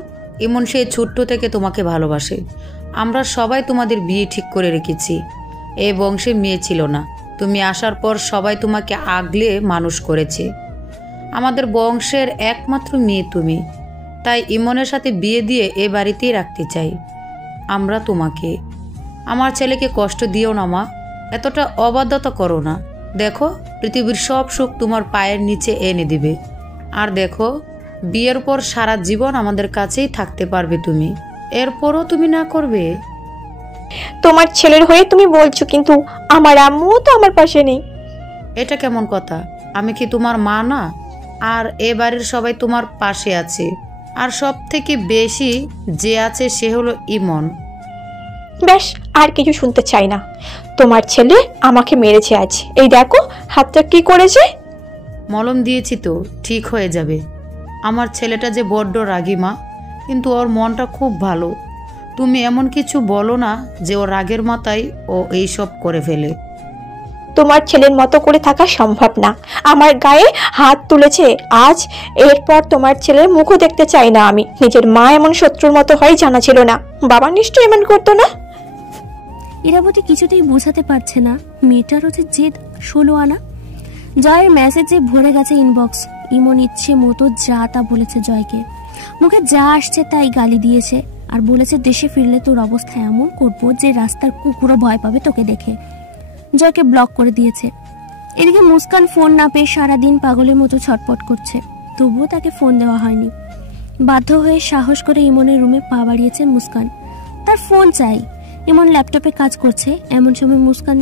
ইমন সেই ছোট্ট থেকে তোমাকে ভালোবাসে। আমরা সবাই তোমাদের বিয়ে ঠিক করে রেখেছি। এই বংশে মেয়ে ছিল না, তুমি আসার পর সবাই তোমাকে আগলে মানুষ করেছে। আমাদের বংশের একমাত্র মেয়ে তুমি, তাই ইমনের সাথে বিয়ে দিয়ে এ বাড়িতেই রাখতে চাই আমরা তোমাকে। আমার ছেলেকে কষ্ট দিও না মা, এতটা অবাধ্যতা করো না। দেখো, পৃথিবীর সব সুখ তোমার পায়ের নিচে এনে দিবে। আর দেখো, বিয়ের পর সারা জীবন আমাদের কাছেই থাকতে পারবে তুমি। এরপরও তুমি না করবে? তোমার ছেলের হয়ে তুমি বলছো, কিন্তু আমার আম্মু তো আমার পাশে নেই। এটা কেমন কথা? আমি কি তোমার মা না? আর এ বাড়ির সবাই তোমার পাশে আছে, আর সব থেকে বেশি যে আছে সে হলো ইমন। ব্যাস, আর কিছু শুনতে চাই না। তোমার ছেলে আমাকে মেরেছে আজ, এই দেখো হাতটা কি করেছে। মলম দিয়েছি তো, ঠিক হয়ে যাবে। আমার ছেলেটা যে বড্ড রাগী মা, কিন্তু ওর মনটা খুব ভালো। তুমি এমন কিছু বলো না যে ও রাগের মাথায় ও এইসব করে ফেলে। তোমার ছেলের মতো করে থাকা সম্ভব না। আমার গায়ে হাত তুলেছে আজ, এরপর তোমার ছেলের মুখও দেখতে চাই না আমি। নিজের মা এমন শত্রুর মতো হয় জানা ছিল না। বাবা নিশ্চয় এমন করতো না। ইরাবতী কিছুতেই বোঝাতে পারছে না মেয়েটার হচ্ছে জেদ 16 আনা। জয়ের মেসেজে ভরে গেছে ইনবক্স। ইমন ইচ্ছে মতো যা তা বলেছে জয়কে, মুখে যা আসছে তাই গালি দিয়েছে, আর বলেছে দেশে ফিরলে তোর অবস্থা এমন করবো যে রাস্তার কুকুরও ভয় পাবে তোকে দেখে। জয়কে ব্লক করে দিয়েছে। এদিকে মুস্কান ফোন না পেয়ে সারাদিন পাগলের মতো ছটপট করছে, তবুও তাকে ফোন দেওয়া হয়নি। বাধ্য হয়ে সাহস করে ইমনের রুমে পা বাড়িয়েছে মুস্কান। তার ফোন চাই। ইমন ল্যাপটপে কাজ করছে, এমন সময় মুস্কান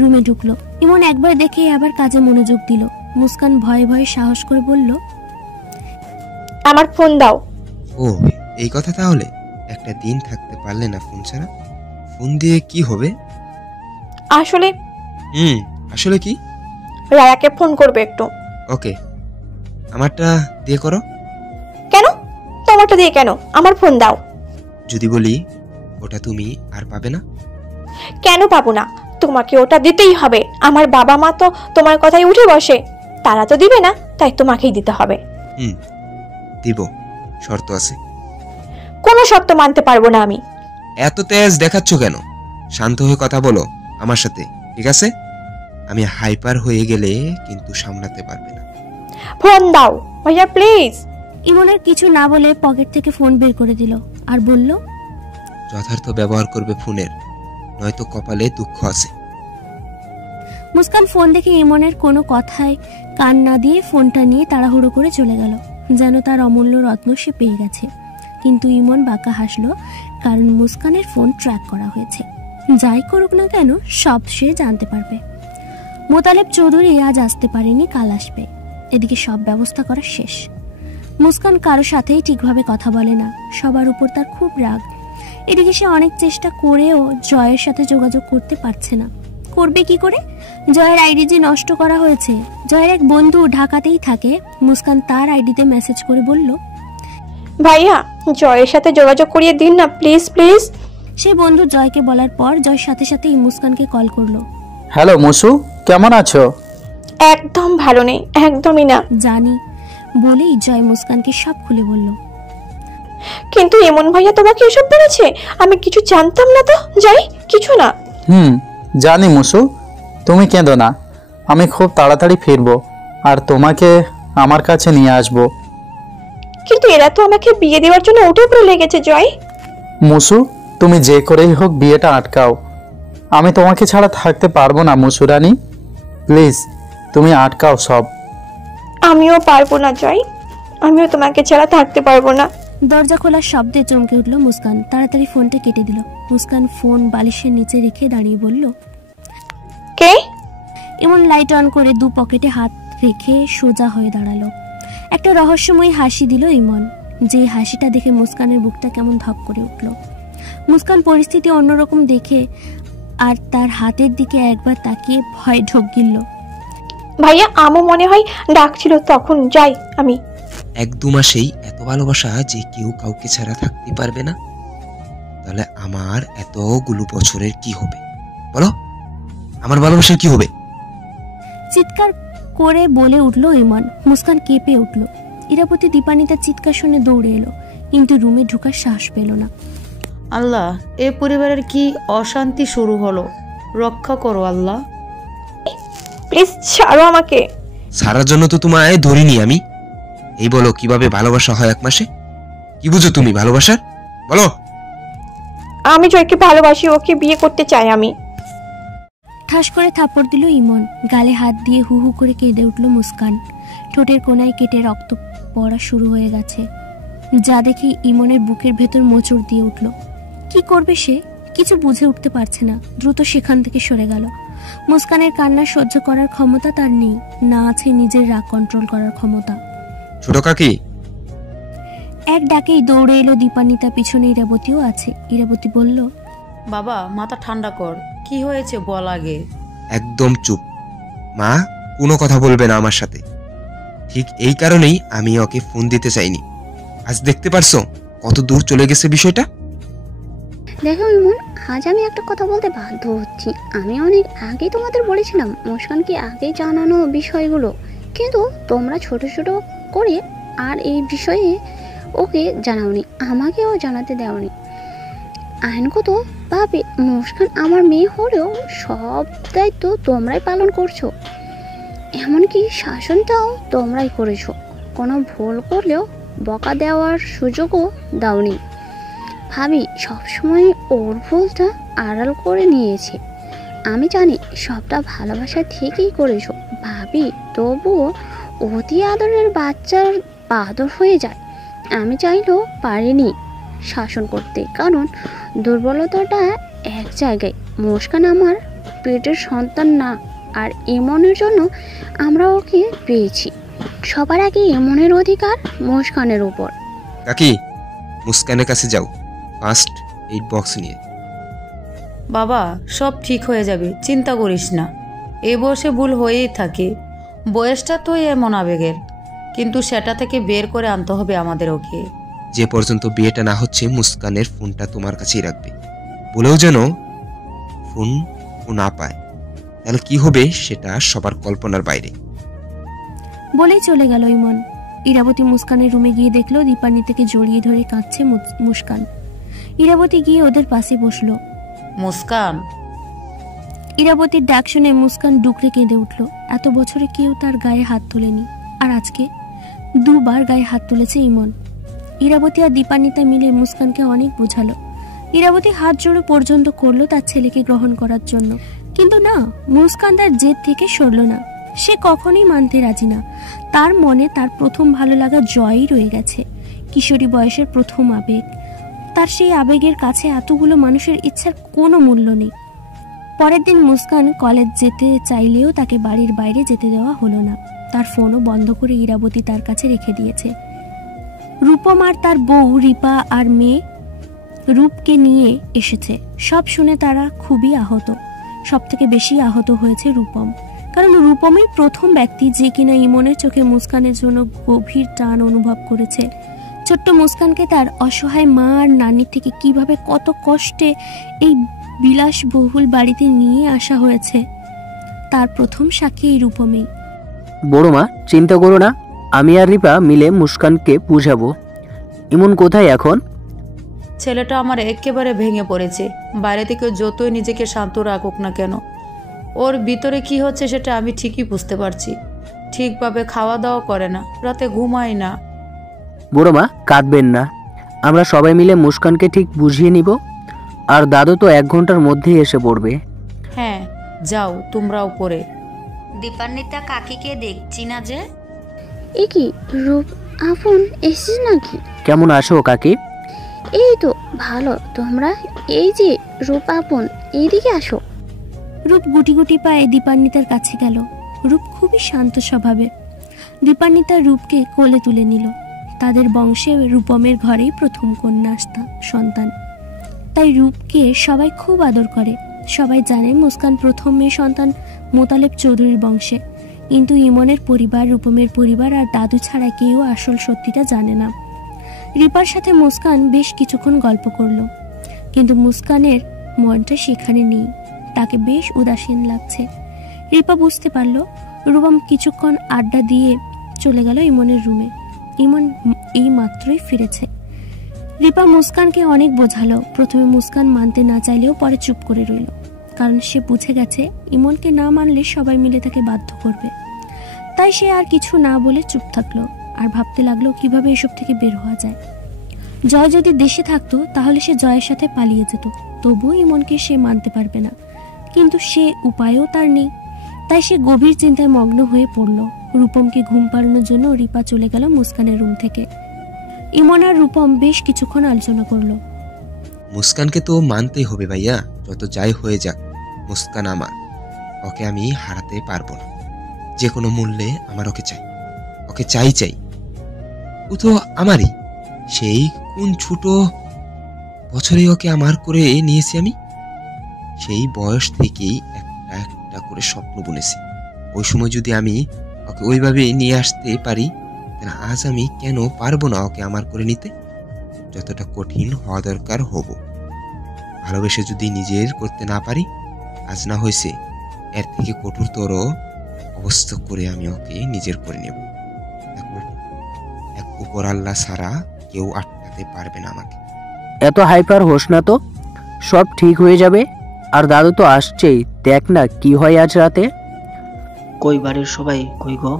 রুমে ঢুকলো। ইমন একবার দেখে আবার কাজে মনোযোগ দিল। মুস্কান ভয়ে ভয়ে সাহস করে বলল, আমার ফোন দাও। ও এই কথা, তাহলে একটা দিন থাকতে পারলে না ফোন ছাড়া? ফোন দিয়ে কি হবে? আসলে আসলে কি? রায়াকে ফোন করবে একটু। ওকে, আমারটা দিয়ে করো। কেন? তোমারটা দিয়ে কেন? আমার ফোন দাও। যদি বলি ওটা তুমি আর পাবে না? কেন পাবো না? তোমাকে ওটা দিতেই হবে। আমার বাবা মা তো তোমার কথাই উঠে বসে, তারা তো দিবে না, তাই তোমাকেই দিতে হবে। দিব, শর্ত আছে। কোনো শর্ত মানতে পারবো না আমি। এত তেজ দেখাচ্ছ কেন? শান্ত হয়ে কথা বলো আমার সাথে, ঠিক আছে? আমি হাইপার হয়ে গেলে কিন্তু সামলাতে পারবে না। ফোন দাও ভাইয়া প্লিজ। ইমনের কিছু না বলে পকেট থেকে ফোন বের করে দিল আর বলল, যথার্থ ব্যবহার করবে ফোনের, নয়তো কপালে দুঃখ আছে। মুস্কান ফোন দেখে ইমনের কোনো কথায় কান না দিয়ে ফোনটা নিয়ে তাড়াহুড়ো করে চলে গেল, যেন তার অমূল্য রত্ন সে পেয়ে গেছে। কিন্তু ইমন বাঁকা হাসলো, কারণ মুস্কানের ফোন ট্র্যাক করা হয়েছে। যাই করুক না কেন সব সে জানতে পারবে। মোতালেব চৌধুরী আজ আসতে পারেনি, কাল আসবে। এদিকে সব ব্যবস্থা করা শেষ। মুস্কান কারো সাথেই ঠিকভাবে কথা বলে না, সবার উপর তার খুব রাগ। এদিকে সে অনেক চেষ্টা করেও জয়ের সাথে যোগাযোগ করতে পারছে না। করবে কি করে? জয়ের আইডি যে নষ্ট করা হয়েছে। জয়ের এক বন্ধু ঢাকাতেই থাকে। মুস্কান তার আইডিতে মেসেজ করে বলল, ভাইয়া জয়ের সাথে যোগাযোগ করিয়ে দিন না প্লিজ প্লিজ। সে বন্ধু জয়কে বলার পর জয় সাথে সাথেই মুস্কানকে কল করলো। হ্যালো মুসু, কেমন আছো? একদম ভালো নেই, একদমই না। জানি বলেই জয় মুস্কানকে সব খুলে বলল। কিন্তু এমন ভাইয়া তোমাকে এসব বলেছে? আমি কিছু জানতাম না তো। জয় কিছু না। জানি মুসু, তুমি কেঁদো না। আমি খুব তাড়াতাড়ি ফিরবো আর তোমাকে আমার কাছে নিয়ে আসবো। কিন্তু এরা তো আমাকে বিয়ে দেওয়ার জন্য উঠে পড়ে লেগেছে। জয় মুসু, তুমি যে করেই হোক বিয়েটা আটকাও। আমি তোমাকে ছাড়া থাকতে পারবো না মুসুরানি, প্লিজ তুমি আটকাও সব। আমিও পারবো না জয়, আমিও তোমাকে ছাড়া থাকতে পারবো না। দরজা খোলার শব্দে চমকে উঠল মুস্কান। তাড়াতাড়ি ফোনটা কেটে দিল। মুস্কান ফোন বালিশের নিচে রেখে দাঁড়িয়ে বলল, কে? এমন লাইট অন করে দু পকেটে হাত রেখে সোজা হয়ে দাঁড়ালো। একটা রহস্যময় হাসি দিল ইমন, যে হাসিটা দেখে মুস্কানের বুকটা কেমন ধক করে উঠল। মুস্কান পরিস্থিতি অন্যরকম দেখে আর তার হাতের দিকে একবার তাকিয়ে ভয় ঢোক গিলল। ভাইয়া আমও মনে হয় ডাকছিল তখন। যাই আমি। 1-2 মাসেই এত ভালোবাসা যে কেউ কাউকে ছাড়া থাকতে পারবে না, তাহলে আমার এতগুলো বছরের কি হবে বলো? আমার ভালোবাসার কি হবে? চিৎকার করে বলে উঠল ইমন। মুস্কান কেঁপে উঠল। ইরাবতী দীপানিতার চিৎকার শুনে দৌড়ে এলো, কিন্তু রুমে ঢোকার সাহস পেল না। আল্লাহ, এ পরিবারের কি অশান্তি শুরু হলো, রক্ষা করো আল্লাহ। প্লিজ ছাড়ো আমাকে। সারার জন্য তো তোমায় ধরিনি আমি। এই বলো কিভাবে ভালোবাসা হয় 1 মাসে? কি বুঝো তুমি ভালোবাসার, বলো? আমি জয়কে ভালোবাসি, ওকে বিয়ে করতে চাই আমি। ঠাস করে থাপ্পড় দিল ইমন। গালে হাত দিয়ে হু হু করে কেঁদে উঠল মুস্কান। ঠোঁটের কোনায় কেটে রক্ত পড়া শুরু হয়ে গেছে, যা দেখে ইমনের বুকের ভেতর মোচড় দিয়ে উঠল। কি করবে সে? কিছু বুঝে উঠতে পারছে না। দ্রুত সেখান থেকে সরে গেল। মুস্কানের কান্না সহ্য করার ক্ষমতা তার নেই, না আছে নিজের রাগ কন্ট্রোল করার ক্ষমতা। ছোট কাকি এক ডাকেই দৌড়ে এলো দীপান্বিতা। পিছনে ইরাবতীও আছে। ইরাবতী বলল, বাবা মাথা ঠান্ডা কর, কি হয়েছে বল আগে। একদম চুপ মা, কোনো কথা বলবে না আমার সাথে। ঠিক এই কারণেই আমি ওকে ফোন দিতে চাইনি। আজ দেখতে পারছো কত দূর চলে গেছে বিষয়টা। দেখো ইমন, আজ আমি একটা কথা বলতে বাধ্য হচ্ছি। আমি অনেক আগেই তোমাদের বলেছিলাম মুস্কানকে আগে জানানো বিষয়গুলো, কিন্তু তোমরা ছোট ছোট করে আর এই বিষয়ে ওকে জানাওনি, আমাকেও জানাতে দেওনি। আইনগতভাবে মুস্কান আমার মেয়ে হলেও সব দায়িত্ব তোমরাই পালন করছো, এমনকি শাসনটাও তোমরাই করেছো। কোনো ভুল করলেও বকা দেওয়ার সুযোগও দাওনি। ভাবি সবসময় ওর ভুলটা আড়াল করে নিয়েছে। আমি জানি সবটা ভালোবাসা থেকেই করেছো ভাবি, তবুও অতি আদরের বাচ্চার বাদর হয়ে যায়। আমি চাইলেও পারিনি শাসন করতে, কারণ দুর্বলতাটা এক জায়গায়। মুস্কান আমার পেটের সন্তান না, আর ইমনের জন্য আমরা ওকে পেয়েছি। সবার আগে ইমনের অধিকার মুস্কানের উপর। কাকি, মুস্কানের কাছে যাও, ফার্স্ট এইড বক্স নিয়ে। বাবা, সব ঠিক হয়ে যাবে, চিন্তা করিস না। এই বয়সে ভুল হয়েই থাকে, বয়সটা তো এমন আবেগের, কিন্তু সেটা থেকে বের করে আনতে হবে আমাদের ওকে। যে পর্যন্ত বিয়েটা না হচ্ছে মুস্কানের ফোনটা তোমার কাছেই রাখবে, বলেও যেন ফোন ও না পায়, তাহলে কি হবে সেটা সবার কল্পনার বাইরে। বলেই চলে গেল ইমন। ইরাবতী মুস্কানের রুমে গিয়ে দেখলো দীপান্বিতাকে জড়িয়ে ধরে কাঁদছে মুস্কান। ইরাবতী গিয়ে ওদের পাশে বসলো। মুস্কান। ইরাবতীর ডাক শুনে মুস্কান ডুকরে কেঁদে উঠল। এত বছরে কেউ তার গায়ে হাত তোলেনি, আর আজকে দুবার গায়ে হাত তুলেছে ইমন। ইরাবতী আর দীপান্বিতা মিলে মুস্কানকে অনেক বোঝালো। ইরাবতী হাত জোড়ো পর্যন্ত করলো তার ছেলেকে গ্রহণ করার জন্য, কিন্তু না, মুস্কান তার জেদ থেকে সরল না। সে কখনোই মানতে রাজি না। তার মনে তার প্রথম ভালো লাগা জয়ই রয়ে গেছে, কিশোরী বয়সের প্রথম আবেগ। তার সেই আবেগের কাছে এতগুলো মানুষের ইচ্ছার কোনো মূল্য নেই। পরের দিন মুস্কান কলেজ যেতে চাইলেও তাকে বাড়ির বাইরে যেতে দেওয়া হলো না। তার ফোনও বন্ধ করে ইরাবতী তার কাছে রেখে দিয়েছে। রূপম আর তার বউ রিপা আর মেয়ে রূপকে নিয়ে এসেছে। সব শুনে তারা খুবই আহত। সব থেকে বেশি আহত হয়েছে রূপম, কারণ রূপমই প্রথম ব্যক্তি যে কিনা ইমনের চোখে মুস্কানের জন্য গভীর টান অনুভব করেছে। ছোট্ট মুস্কানকে তার অসহায় মা আর নানির থেকে কিভাবে কত কষ্টে এই বিলাসবহুল বাড়িতে নিয়ে আসা হয়েছে, তার প্রথম সাক্ষী এই রূপমেই। বড় মা, চিন্তা করো না, আমি আর রিপা মিলে মুস্কানকে বুঝাবো। ইমন কোথায় এখন? ছেলেটা আমার একেবারে ভেঙে পড়েছে। বাইরে থেকে যতই নিজেকে শান্ত রাখুক না কেন, ওর ভিতরে কি হচ্ছে সেটা আমি ঠিকই বুঝতে পারছি। ঠিকভাবে খাওয়া দাওয়া করে না, রাতে ঘুমায় না। বড় মা, কাঁদবেন না, আমরা সবাই মিলে মুস্কানকে ঠিক বুঝিয়ে নিব। আর দাদু তো 1 ঘন্টার মধ্যেই এসে পড়বে। হ্যাঁ, যাও তোমরা উপরে। দীপান্বিতা কাকিকে দেখছি না যে। এ কি রূপ আপন এসেছিস নাকি? কেমন আছো কাকি? এই তো ভালো, তোমরা? এই যে রূপ আপন, এইদিকে আসো। রূপ গুটি গুটি পায়ে দীপান্বিতার কাছে গেল। রূপ খুবই শান্ত স্বভাবের। দীপান্বিতা রূপকে কোলে তুলে নিল। তাদের বংশে রূপমের ঘরেই প্রথম কন্যা সন্তান, তাই রূপকে সবাই খুব আদর করে। সবাই জানে মুস্কান প্রথম মেয়ে সন্তান মোতালেব চৌধুরীর বংশে, কিন্তু ইমনের পরিবার, রূপমের পরিবার আর দাদু ছাড়া কেউ আসল সত্যিটা জানে না। রিপার সাথে মুস্কান বেশ কিছুক্ষণ গল্প করলো, কিন্তু মুস্কানের মনটা সেখানে নেই। তাকে বেশ উদাসীন লাগছে। রিপা বুঝতে পারল। রূপম কিছুক্ষণ আড্ডা দিয়ে চলে গেল ইমনের রুমে। ইমন এই মাত্রই ফিরেছে। রিপা মুস্কানকে অনেক বোঝালো। প্রথমে মুস্কান মানতে না চাইলেও পরে চুপ করে রইল, কারণ সে বুঝে গেছে ইমনকে না মানলে সবাই মিলে তাকে বাধ্য করবে। তাই সে আর কিছু না বলে চুপ থাকলো, আর ভাবতে লাগলো কিভাবে এসব থেকে বের হওয়া যায়। জয় যদি দেশে থাকতো তাহলে সে জয়ের সাথে পালিয়ে যেত, তবুও ইমনকে সে মানতে পারবে না, কিন্তু সে উপায়ও তার নেই। তাই সে গভীর চিন্তায় মগ্ন হয়ে পড়ল। রূপমকে ঘুম পাড়ানোর জন্য রিপা চলে গেল মুস্কানের রুম থেকে। ইমন আর রূপম বেশ কিছুক্ষণ আলোচনা করলো। মুস্কানকে তো মানতেই হবে ভাইয়া, যত যাই হয়ে যাক মুস্কান আমার, ওকে আমি হারাতে পারবো না। যে কোনো মূল্যে আমার ওকে চাই, ওকে চাই চাই। ও তো আমারই, সেই কোন ছোট বছরে ওকে আমার করে নিয়েছি আমি। সেই বয়স থেকেই একটা একটা করে স্বপ্ন বুনেছি। ওই সময় যদি আমি ওকে ওইভাবেই নিয়ে আসতে পারি, তাহলে আজ আমি কেন পারবো না ওকে আমার করে নিতে? যতটা কঠিন হওয়া দরকার হব। ভালোবেসে যদি নিজের করতে না পারি, আজ না হয়েছে এর থেকে কঠোরতর অবস্থা করে আমি ওকে নিজের করে নেব। দেখো, এক উপর আল্লাহ ছাড়া কেউ আটকাতে পারবে না আমাকে। এত হাইপার হোস না তো, সব ঠিক হয়ে যাবে। আর দাদু তো আসছেই, দেখ না কি হয় আজ রাতে। কই বাড়ির সবাই কই গো?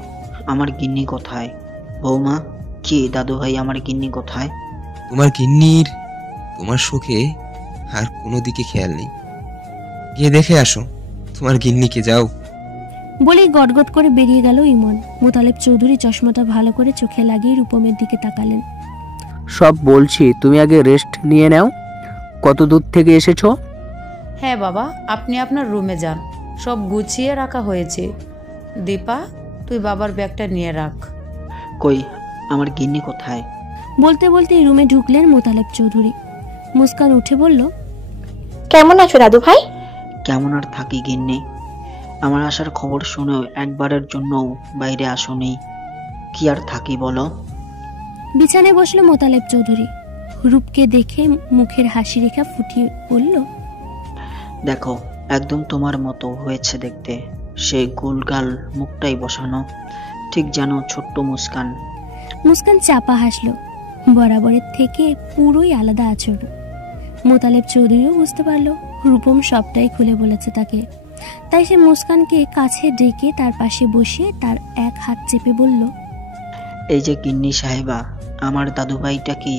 আমার গিন্নি কোথায়? বৌমা, কি দাদু ভাই আমার গিন্নি কোথায়? তোমার গিন্নির তোমার সুখে আর কোনো দিকে খেয়াল নেই। গিয়ে দেখে আসো তোমার গিন্নিকে, যাও। বলেই গটগট করে বেরিয়ে গেল ইমন। মোতালেব চৌধুরী চশমাটা ভালো করে চোখে লাগিয়ে রূপমের দিকে তাকালেন। সব বলছি, তুমি আগে রেস্ট নিয়ে নাও। কত দূর থেকে এসেছো? হ্যাঁ বাবা, আপনি আপনার রুমে যান, সব গুছিয়ে রাখা হয়েছে। দীপা, তুই বাবার ব্যাগটা নিয়ে রাখ। কই আমার গিন্নি কোথায়? বলতে বলতে রুমে ঢুকলেন মোতালেব চৌধুরী। মুস্কান উঠে বলল, কেমন আছো দাদু ভাই? কেমন আর থাকি গিন্নি, আমার আসার খবর শুনেও একবারের জন্য বাইরে আসোনি, কি আর থাকি বলো? বিছানায় বসলো মোতালেব চৌধুরী। রূপকে দেখে মুখের হাসি রেখা ফুটিয়ে বলল, দেখো একদম তোমার মতো হয়েছে দেখতে, সেই গোলগাল মুখটাই বসানো, ঠিক যেন ছোট্ট মুস্কান। মুস্কান চাপা হাসলো। বরাবরের থেকে পুরোই আলাদা আচরণ। মোতালেব চৌধুরীও বুঝতে পারলো রূপম সবটাই খুলে বলেছে তাকে। তাই সে মুস্কানকে কাছে ডেকে তার পাশে বসিয়ে তার এক হাত চেপে বলল, এই যে গিন্নি সাহেবা, আমার দাদু ভাইটা কি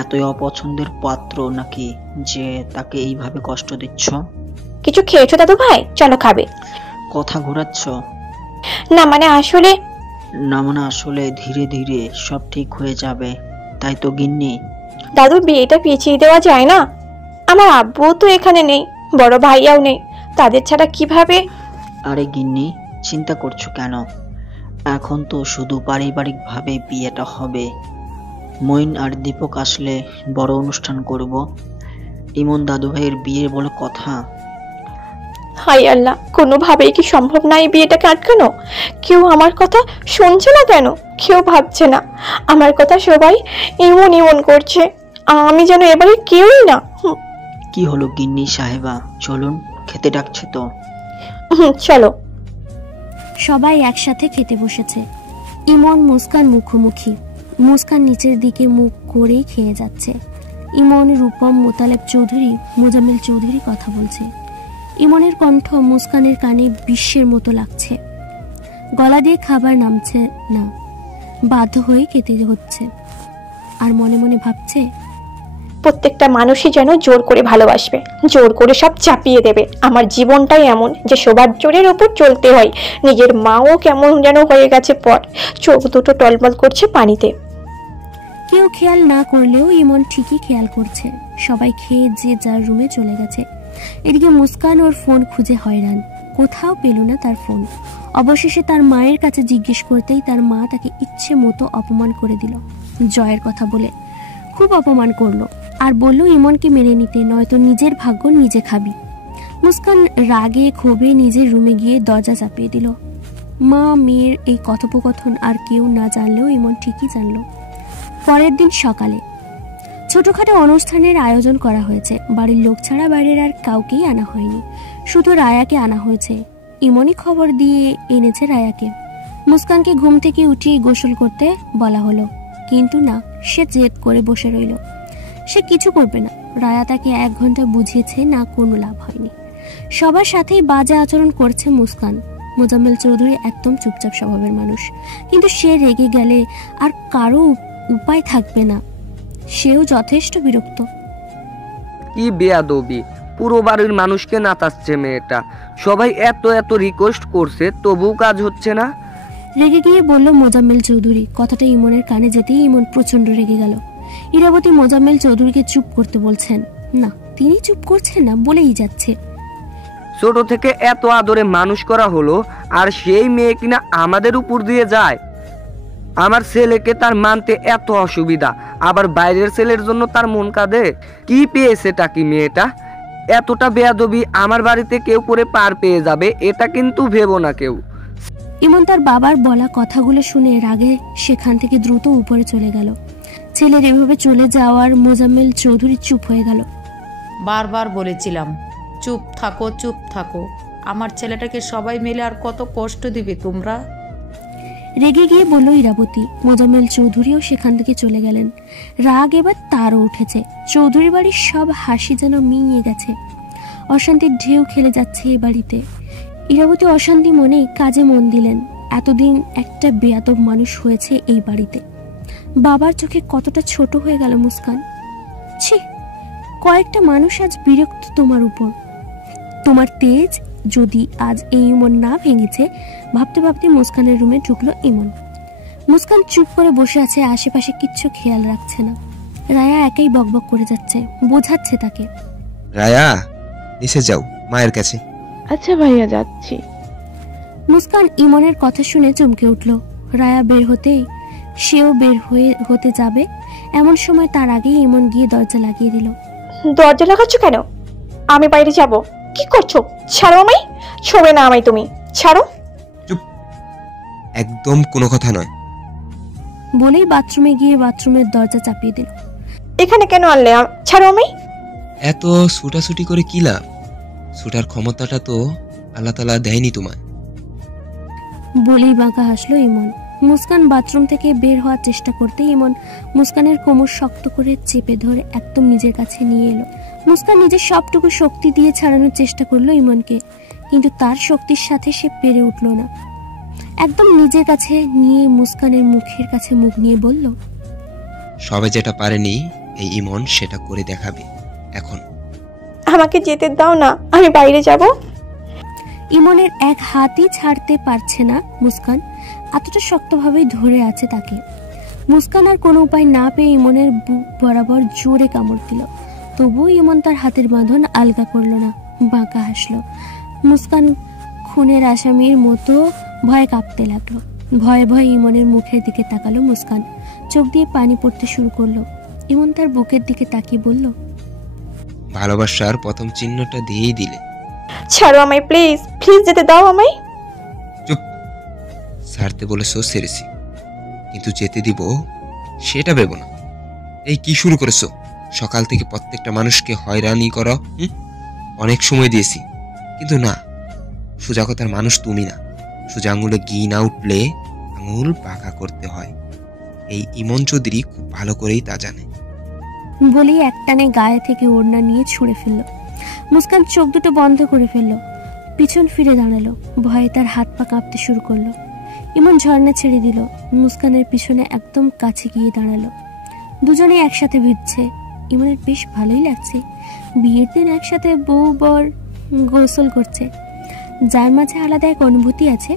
এতই অপছন্দের পাত্র নাকি যে তাকে এইভাবে কষ্ট দিচ্ছ? কিছু খেয়েছো দাদু ভাই? চলো খাবে। কথা ঘোরাচ্ছ? না মানে আসলে ধীরে ধীরে সব ঠিক হয়ে যাবে, তাই তো গিন্নি। দাদু, বিয়েটা পিছিয়ে দেওয়া যায় না? আমার আব্বুও তো এখানে নেই, বড় ভাইয়াও নেই, তাদের ছাড়া কিভাবে? আরে গিন্নি, চিন্তা করছো কেন? এখন তো শুধু পারিবারিক ভাবে বিয়েটা হবে। মইন আর দীপক আসলে বড় অনুষ্ঠান করব। ইমন দাদু ভাইয়ের বিয়ে বলে কথা। হাই আল্লাহ, কোনোভাবেই কি সম্ভব না এই বিয়েটাকে আটকানো? কেউ আমার কথা শুনছে না কেন? কেউ ভাবছে না আমার কথা, সবাই ইমন ইমন করছে। আমি যেন এবারে কেউই না। কি হলো গিন্নি সাহেবা, চলুন, খেতে ডাকছে তো। চলো। সবাই একসাথে খেতে বসেছে। ইমন মুস্কান মুখোমুখি। মুস্কান নিচের দিকে মুখ করেই খেয়ে যাচ্ছে। ইমন, রূপম, মোতালেব চৌধুরী, মোজাম্মেল চৌধুরী কথা বলছে। ইমনের কণ্ঠ মুস্কানের কানে বিশ্বের মতো লাগছে। গলা দিয়ে খাবার নামছে না, বাধ্য হয়ে খেতে হচ্ছে। আর মনে মনে ভাবছে, প্রত্যেকটা মানুষই যেন জোর করে ভালোবাসবে, জোর করে সব চাপিয়ে দেবে। আমার জীবনটাই এমন যে সবার জোরের ওপর চলতে হয়। নিজের মাও কেমন যেন হয়ে গেছে পর, চোখ দুটো টলমল করছে পানিতে। কেউ খেয়াল না করলেও ইমন ঠিকই খেয়াল করছে। সবাই খেয়ে যে যার রুমে চলে গেছে। এদিকে মুস্কান ওর ফোন খুঁজে হয়রান, কোথাও পেল না তার ফোন। অবশেষে তার মায়ের কাছে জিজ্ঞেস করতেই তার মা তাকে ইচ্ছে মতো অপমান করে দিল। জয়ের কথা বলে খুব অপমান করলো আর বলল ইমনকে মেনে নিতে, নয়তো নিজের ভাগ্য নিজে খাবি। মুস্কান রাগে ক্ষোভে নিজের রুমে গিয়ে দরজা চাপিয়ে দিল। মা মেয়ের এই কথোপকথন আর কেউ না জানলেও ইমন ঠিকই জানল। পরের দিন সকালে ছোটখাটো অনুষ্ঠানের আয়োজন করা হয়েছে। বাড়ির লোক ছাড়া বাইরের আর কাউকেই আনা হয়নি, শুধু রায়াকে আনা হয়েছে। ইমনই খবর দিয়ে এনেছে রায়াকে। মুস্কানকে ঘুম থেকে উঠিয়ে গোসল করতে বলা হলো, কিন্তু না, সে জেদ করে বসে রইল। সে কিছু করবে না। রায়া তাকে 1 ঘন্টা বুঝিয়েছে, না, কোনো লাভ হয়নি। সবার সাথেই বাজে আচরণ করছে মুস্কান। মোজাম্মেল চৌধুরী একদম চুপচাপ স্বভাবের মানুষ, কিন্তু সে রেগে গেলে আর কারো উপায় থাকবে না। সেও যথেষ্ট বিরক্ত। কি বেয়াদবি, পুরো বাড়ির মানুষকে নাচাচ্ছে মেয়েটা। সবাই এত এত রিকোয়েস্ট করছে, তবুও কাজ হচ্ছে না। রেগে গিয়ে বলল মোজাম্মেল চৌধুরী। কথাটা ইমনের কানে যেতেই ইমন প্রচন্ড রেগে গেল। ইরাবতী মোজাম্মেল চৌধুরীকে চুপ করতে বলছেন, না, তিনি চুপ করছেন না, বলেই যাচ্ছে। ছোট থেকে এত আদরে মানুষ করা হলো, আর সেই মেয়ে কিনা আমাদের উপর দিয়ে যায়। আমার ছেলেকে তার মানতে এত অসুবিধা, আবার বাইরের ছেলের জন্য তার মন কাঁদে। কি পেয়েছেটা কি মেয়েটা? এতটা বেয়াদবি আমার বাড়িতে কেউ করে পার পেয়ে যাবে, এটা কিন্তু ভেবো না কেউ। ইমন তার বাবার বলা কথাগুলো শুনে রাগে সেখান থেকে দ্রুত উপরে চলে গেল। ছেলের এভাবে চলে যাওয়ার মোজাম্মেল চৌধুরী চুপ হয়ে গেল। বারবার বলেছিলাম চুপ থাকো চুপ থাকো, আমার ছেলেটাকে সবাই মিলে আর কত কষ্ট দিবে তোমরা। রেগে গিয়ে বলল ইরাবতী। মোজাম্মেল চৌধুরীও সেখান থেকে চলে গেলেন। রাগ এবার তারও উঠেছে। চৌধুরী বাড়ির সব হাসি যেন মিইয়ে গেছে। অশান্তির ঢেউ খেলে যাচ্ছে এ বাড়িতে। ইরাবতী অশান্তি মনেই কাজে মন দিলেন। এতদিন একটা বেয়াদব মানুষ হয়েছে এই বাড়িতে। বাবার চোখে কতটা ছোট হয়ে গেল মুস্কান। ছি, কয়েকটা মানুষ আজ বিরক্ত তোমার উপর। তোমার তেজ যদি আজ এই ইমন না ভেঙেছে। ভাবতে ভাবতে মুস্কানের রুমে ঢুকলো ইমন। মুস্কান চুপ করে বসে আছে, আশেপাশে কিচ্ছু খেয়াল রাখছে না। রায়া একাই বকবক করে যাচ্ছে, বোঝাচ্ছে তাকে। রায়া, নিচে যাও মায়ের কাছে। আচ্ছা ভাইয়া, যাচ্ছি। মুস্কান ইমনের কথা শুনে চমকে উঠল। রায়া বের হতেই সেও বের হতে যাবে, এমন সময় তার আগেই ইমন গিয়ে দরজা লাগিয়ে দিল। দরজা লাগাচ্ছ কেন? আমি বাইরে যাব। কি করছো? ছাড়ো আমায়। ছোবে না আমায় তুমি, ছাড়ো। চুপ, একদম কোনো কথা নয়। বলেই বাথরুমে গিয়ে বাথরুমের দরজা চাপিয়ে দিল। এখানে কেন আনলে? ছাড়ো আমায়। এত ছুটাছুটি করে কি লাভ? ছুটার ক্ষমতাটা তো আল্লাহ তাআলা দেয়নি তোমায়। বলেই বাঁকা হাসলো ইমন। মুস্কান বাথরুম থেকে বের হওয়ার চেষ্টা করতে ইমন মুস্কানের কোমর শক্ত করে চেপে ধরে একদম নিজের কাছে নিয়ে এলো। মুস্কান নিজের সবটুকু শক্তি দিয়ে ছাড়ানোর চেষ্টা করলো ইমনকে, কিন্তু তার শক্তির সাথে সে পেরে উঠল না। একদম নিজের কাছে নিয়ে মুস্কানের মুখের কাছে মুখ নিয়ে বলল, সবাই যেটা পারেনি এই ইমন সেটা করে দেখাবে এখন। আমাকে যেতে দাও না, আমি বাইরে যাব। ইমনের এক হাতই ছাড়তে পারছে না মুস্কান, এতটা শক্তভাবে ধরে আছে তাকে। মুস্কান আর কোনো উপায় না পেয়ে ইমনের বুক বরাবর জোরে কামড় দিল। তবুও ইমন তার হাতের বাঁধন আলগা করলো না, বাঁকা হাসলো। মুস্কান খুনের আসামির মতো ভয়ে কাঁপতে লাগলো। ভয়ে ভয়ে ইমনের মুখের দিকে তাকালো মুস্কান। চোখ দিয়ে পানি পড়তে শুরু করলো। ইমন তার বুকের দিকে তাকিয়ে বলল, ভালোবাসার প্রথম চিহ্নটা দিয়েই দিলে। ছাড়ো আমায় প্লিজ, প্লিজ যেতে দাও আমায়। চুপ, ছাড়তে বলেছো ছেড়েছি, কিন্তু যেতে দিব সেটা ভেবো না। এই কি শুরু করেছো? সকাল থেকে প্রত্যেকটা মানুষকে হয়রানি করো। অনেক সময় দিয়েছি, কিন্তু না, সোজা কথার মানুষ তুমি না। সোজা আঙুলে ঘি না উঠলে আঙুল পাকা করতে হয়। এই ইমন চৌধুরী খুব ভালো করেই তা জানে। বলেই একটানে গায়ে থেকে ওড়না নিয়ে ছুঁড়ে ফেললো। মুস্কান চোখ দুটো বন্ধ করে ফেললো, পিছন ফিরে দাঁড়ালো। ভয়ে তার হাত পা কাঁপতে শুরু করলো। ইমন ঝর্ণা ছেড়ে দিল, মুস্কানের পিছনে একদম কাছে গিয়ে দাঁড়ালো। দুজনে একসাথে ভিজছে। ইমনের বেশ ভালোই লাগছে। বিয়ের দিন একসাথে বউ বর গোসল করছে, যার মাঝে আলাদা এক অনুভূতি আছে।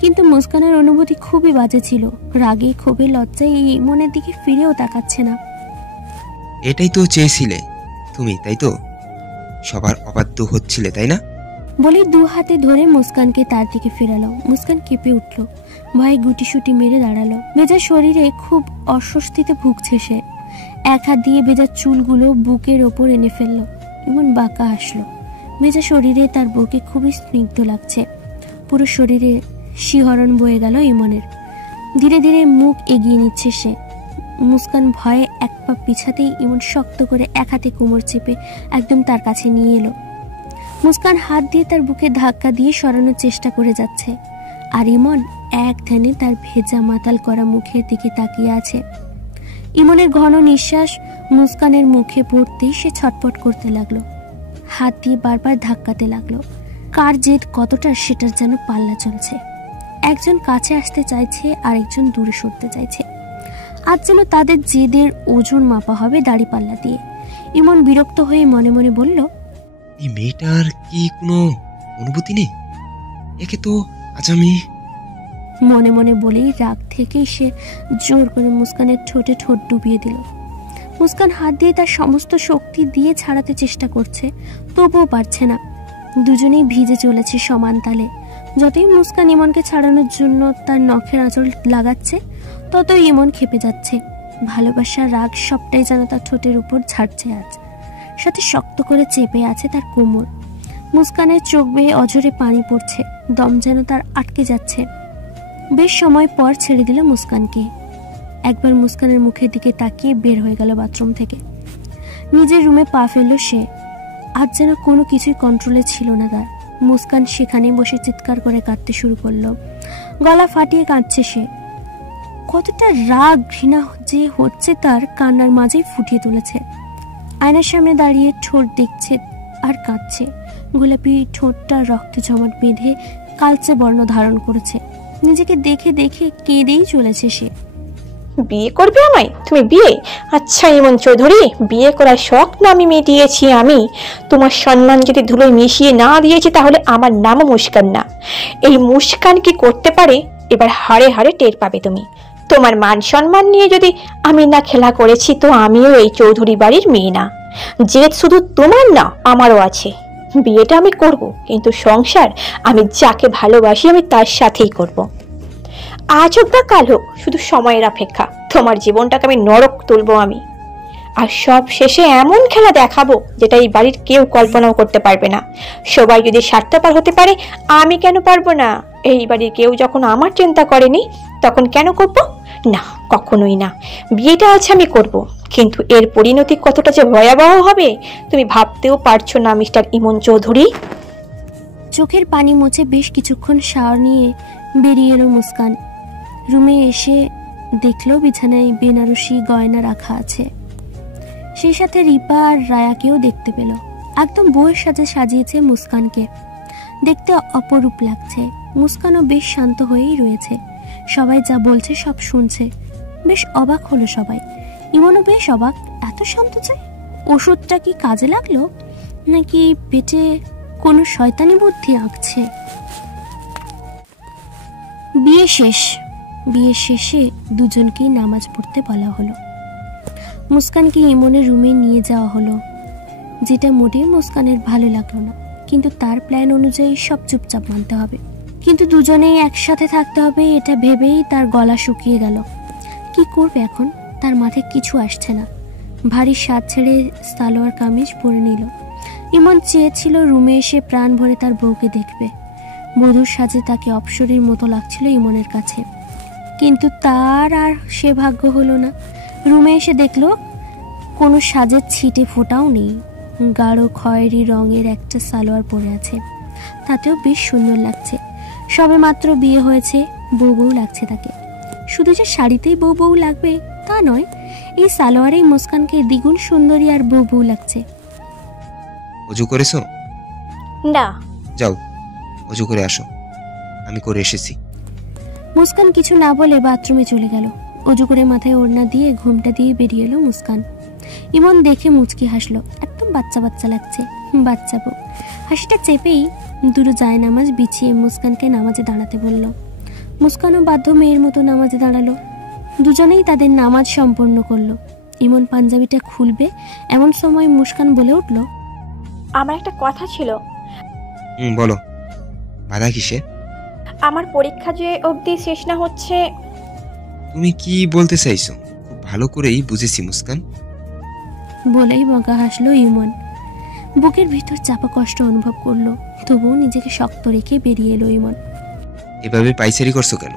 কিন্তু মুস্কানের অনুভূতি খুবই বাজে ছিল। রাগে ক্ষোভে লজ্জায় ইমনের দিকে ফিরেও তাকাচ্ছে না। এটাই তো চেয়েছিলে তুমি, তাই তো? সবার অবাধ্য হচ্ছিলে, তাই না? বলে দু হাতে ধরে মুস্কানকে তার দিকে ফেরালো। মুস্কান কেঁপে উঠল, ভয়ে গুটিসুটি মেরে দাঁড়ালো। ভেজা শরীরে খুব অস্বস্তিতে ভুগছে সে। এক হাত দিয়ে ভেজা চুলগুলো বুকের ওপর এনে ফেললো। ইমন বাঁকা হাসলো। ভেজা শরীরে তার বুকে খুবই স্নিগ্ধ লাগছে। পুরো শরীরে শিহরণ বয়ে গেল ইমনের। ধীরে ধীরে মুখ এগিয়ে নিচ্ছে সে। মুস্কান ভয়ে এক পা পিছাতেই ইমন শক্ত করে এক হাতে কোমর চেপে একদম তার কাছে নিয়ে এলো। মুস্কান হাত দিয়ে তার বুকে ধাক্কা দিয়ে সরানোর চেষ্টা করে যাচ্ছে, আর ইমন এক ধ্যানে তার ভেজা মাতাল করা মুখের দিকে তাকিয়ে আছে। ইমনের ঘন নিঃশ্বাস মুস্কানের মুখে পড়তেই সে ছটপট করতে লাগলো, হাত দিয়ে বারবার ধাক্কাতে লাগলো। কার জেদ কতটা সেটার যেন পাল্লা চলছে। একজন কাছে আসতে চাইছে, আরেকজন দূরে সরতে চাইছে। আজ যেন তাদের জেদের ওজন মাপা হবে দাড়ি পাল্লা দিয়ে। ইমন বিরক্ত হয়ে মনে মনে বলল, এই মেয়েটার কি কোনো অনুভূতি নেই? একে তো আজ আমি মনে মনে বলেই রাগ থেকেই সে জোর করে মুস্কানের ঠোঁটে ঠোঁট ডুবিয়ে দিল। মুস্কান হাত দিয়ে তার সমস্ত শক্তি দিয়ে ছাড়াতে চেষ্টা করছে, তবুও পারছে না। দুজনেই ভিজে চলেছে সমান তালে। যতই মুস্কান ইমনকে ছাড়ানোর জন্য তার নখের আঁচল লাগাচ্ছে, ততই ইমন খেপে যাচ্ছে। ভালোবাসার রাগ সবটাই যেন তার ঠোঁটের উপর ঝাড়ছে আজ। সাথে শক্ত করে চেপে আছে তার কোমর। মুস্কানের চোখ বেয়ে অঝরে পানি পড়ছে, দম যেন তার আটকে যাচ্ছে। বেশ সময় পর ছেড়ে দিল মুস্কানকে। একবার মুস্কানের মুখের দিকে তাকিয়ে বের হয়ে গেল বাথরুম থেকে। নিজের রুমে পা ফেলল সে। আজ যেন কোনো কিছুই কন্ট্রোলে ছিল না তার। মুস্কান সেখানেই বসে চিৎকার করে কাঁদতে শুরু করলো। গলা ফাটিয়ে কাঁদছে সে। কতটা রাগ ঘৃণা যে হচ্ছে তার কান্নার মাঝেই ফুটিয়ে তুলেছে। আয়নার সামনে দাঁড়িয়ে ঠোঁট দেখছে আর কাঁদছে। গোলাপি ঠোঁটটা রক্ত জমাট বেঁধে কালচে বর্ণ ধারণ করেছে। নিজেকে দেখে দেখে কেঁদেই চলেছে সে। বিয়ে করবে আমায়? তুমি বিয়ে? আচ্ছা ইমন চৌধুরী, বিয়ে করার শখ না আমি মিটিয়েছি। আমি তোমার সম্মান যদি ধুলোয় মিশিয়ে না দিয়েছি তাহলে আমার নামও মুস্কান না। এই মুস্কান কি করতে পারে এবার হাড়ে হাড়ে টের পাবে তুমি। তোমার মান সম্মান নিয়ে যদি আমি না খেলা করেছি তো আমিও এই চৌধুরী বাড়ির মেয়ে না। জেদ শুধু তোমার না, আমারও আছে। বিয়েটা আমি করব, কিন্তু সংসার আমি যাকে ভালোবাসি আমি তার সাথেই করব। আজ হোক বা কাল হোক, শুধু সময়ের অপেক্ষা। তোমার জীবনটাকে আমি নরক তুলবো আমি। আর সব শেষে এমন খেলা দেখাবো যেটা এই বাড়ির কেউ কল্পনাও করতে পারবে না। সবাই যদি স্বার্থপর হতে পারে, আমি কেন পারবো না? এই বাড়ির কেউ যখন আমার চিন্তা করেনি তখন কেন করব না? কখনোই না। বিয়েটা আজ আমি করব, কিন্তু এর পরিণতি কতটা যে ভয়াবহ হবে তুমি ভাবতেও পারছো না মিস্টার ইমন চৌধুরী। চোখের পানি মুছে বেশ কিছুক্ষণ শাওয়ার নিয়ে বেরিয়ে এলো মুস্কান। রুমে এসে দেখলো বিছানায় বেনারসি গয়না রাখা আছে। সেই সাথে রিপা আর রায়াকেও দেখতে পেল। একদম বউয়ের সাথে সাজিয়েছে মুস্কানকে। দেখতে অপরূপ লাগছে। মুস্কানও বেশ শান্ত হয়েই রয়েছে। সবাই যা বলছে সব শুনছে। বেশ অবাক হলো সবাই। ইমনও বেশ অবাক, এত শান্ত যে। ওষুধটা কি কাজে লাগলো নাকি পেটে কোনো শয়তানি বুদ্ধি আঁকছে? বিয়ে শেষ। বিয়ে শেষে দুজনকেই নামাজ পড়তে বলা হলো। মুস্কানকে ইমনের রুমে নিয়ে যাওয়া হলো, যেটা মোটেই মুস্কানের ভালো লাগলো না। কিন্তু তার প্ল্যান অনুযায়ী সব চুপচাপ মানতে হবে। কিন্তু দুজনেই একসাথে থাকতে হবে এটা ভেবেই তার গলা শুকিয়ে গেল। কি করবে এখন? তার মাথায় কিছু আসছে না। ভারী সাজ ছেড়ে সালোয়ার কামিজ পরে নিল। ইমন চেয়েছিল রুমে এসে প্রাণ ভরে তার বউকে দেখবে। বধূর সাজে তাকে অপসরীর মতো লাগছিল ইমনের কাছে, কিন্তু তার আর সে ভাগ্য হলো না। রুমে এসে দেখলো কোনো সাজের ছিটে ফোটাও নেই। গাঢ় খয়েরি রঙের একটা সালোয়ার পরে আছে, তাতেও বেশ সুন্দর লাগছে। সবে মাত্র বিয়ে হয়েছে, বউ বউ লাগছে তাকে। শুধু যে শাড়িতেই বউ বউ লাগবে তা নয়, এই সালোয়ারেই মুস্কানকে দ্বিগুণ সুন্দরী আর বউ বউ লাগছে। অজু করেছো? না। যাও অজু করে আসো, আমি করে এসেছি। মুস্কান কিছু না বলে বাথরুমে চলে গেল। অজু করে মাথায় ওড়না দিয়ে ঘোমটা দিয়ে বেরিয়ে এলো মুস্কান। ইমন দেখে মুচকি হাসলো। একদম বাচ্চা বাচ্চা লাগছে, বাচ্চা বউ। হাসিটা চেপেই দুটো জায়নামাজ বিছিয়ে মুস্কানকে নামাজে দাঁড়াতে বলল। মুস্কানও বাধ্য মেয়ের মতো নামাজে দাঁড়ালো। দুজনেই তাদের নামাজ সম্পন্ন করলো। ইমন পাঞ্জাবিটা খুলবে এমন সময় মুস্কান বলে উঠল, আমার একটা কথা ছিল। বলো। বাধা কিসে? আমার পরীক্ষা যে অবধি শেষ না হচ্ছে। তুমি কি বলতে চাইছো? খুব ভালো করেই বুঝেছি মুস্কান। বলেই বাঁকা হাসলো ইমন। বুকের ভিতর চাপা কষ্ট অনুভব করলো, তবুও নিজেকে শক্ত রেখে বেরিয়ে এলো ইমন। এভাবে পাইচারি করছো কেন?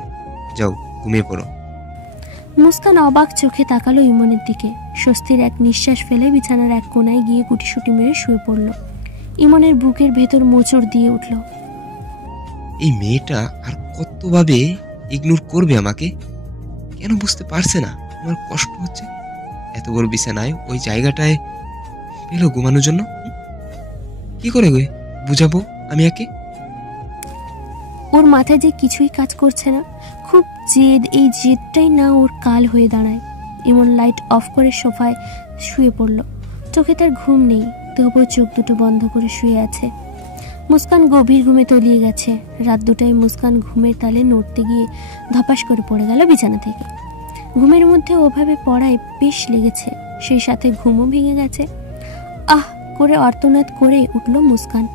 যাও ঘুমিয়ে পড়ো। মুস্কান অবাক চোখে তাকালো ইমনের দিকে। স্বস্তির এক নিঃশ্বাস ফেলে বিছানার এক কোনায় গিয়ে গুটিসুটি মেরে শুয়ে পড়ল। ইমনের বুকের ভেতর মোচড় দিয়ে উঠল। এই মেয়েটা আর কতভাবে ইগনোর করবে আমাকে? কেন বুঝতে পারছে না আমার কষ্ট হচ্ছে? এত বড় বিছানায় ওই জায়গাটায় পেলো ঘুমানোর জন্য। কি করে বুঝাবো আমি একে? ওর মাথায় যে কিছুই কাজ করছে না, খুব জেদ। এই জেদটাই না ওর কাল হয়ে দাঁড়ায়। ইমন লাইট অফ করে সোফায় শুয়ে পড়ল। চোখে তার ঘুম নেই, তবুও চোখ দুটো বন্ধ করে শুয়ে আছে। মুস্কান গভীর ঘুমে তলিয়ে গেছে। রাত দুটায় মুস্কান ঘুমের তালে নড়তে গিয়ে ধপাস করে পড়ে গেল বিছানা থেকে। ঘুমের মধ্যে ওভাবে পড়ায় বেশ লেগেছে, সেই সাথে ঘুমও ভেঙে গেছে। আহ করে আর্তনাদ করে উঠল মুস্কান।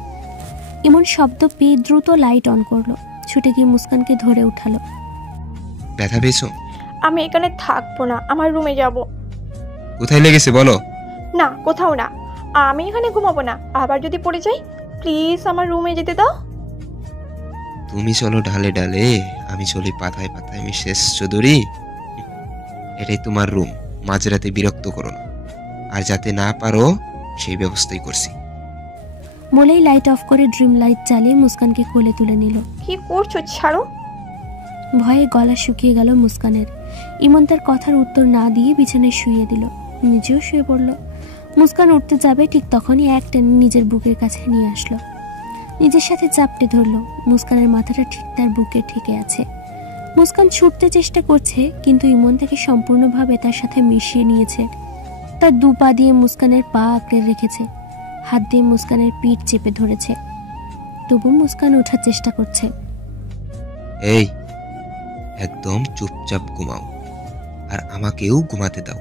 এমন শব্দ পেয়ে দ্রুত লাইট অন করলো। ছুটে গিয়ে মুস্কানকে ধরে উঠালো। ব্যথা পেয়েছো? আমি এখানে থাকবো না, আমার রুমে যাব। কোথায় লেগেছে বলো? না কোথাও না, আমি এখানে ঘুমাবো না। আবার যদি পড়ে যাই, প্লিজ আমার রুমে যেতে দাও। তুমি চলো ঢালে ঢালে, আমি চলি পাতায় পাতায়। মিসেস চৌধুরী, এটাই তোমার রুম, মাঝরাতে বিরক্ত করো না, আর যাতে না পারো সেই ব্যবস্থাই করছি। বলেই লাইট অফ করে ড্রিম লাইট চালিয়ে মুস্কানকে কোলে তুলে নিল। কি করছো, ছাড়ো। ভয়ে গলা শুকিয়ে গেল মুস্কানের। ইমন তার কথার উত্তর না দিয়ে বিছানায় শুয়ে দিল, নিজেও শুয়ে পড়ল। মুস্কান উঠতে যাবে, ঠিক তখনই এক টেনে নিজের বুকের কাছে নিয়ে আসলো, নিজের সাথে চাপটে ধরলো। মুস্কানের মাথাটা ঠিক তার বুকে ঠেকে আছে। মুস্কান ছুটতে চেষ্টা করছে, কিন্তু ইমন তাকে সম্পূর্ণভাবে তার সাথে মিশিয়ে নিয়েছে। তার দু পা দিয়ে মুস্কানের পা আঁকড়ে রেখেছে, হাত দিয়ে মুস্কানের পিঠ চেপে ধরেছে। তবু মুস্কান ওঠার চেষ্টা করছে। এই, একদম চুপচাপ ঘুমাও, আর আমাকেও ঘুমাতে দাও।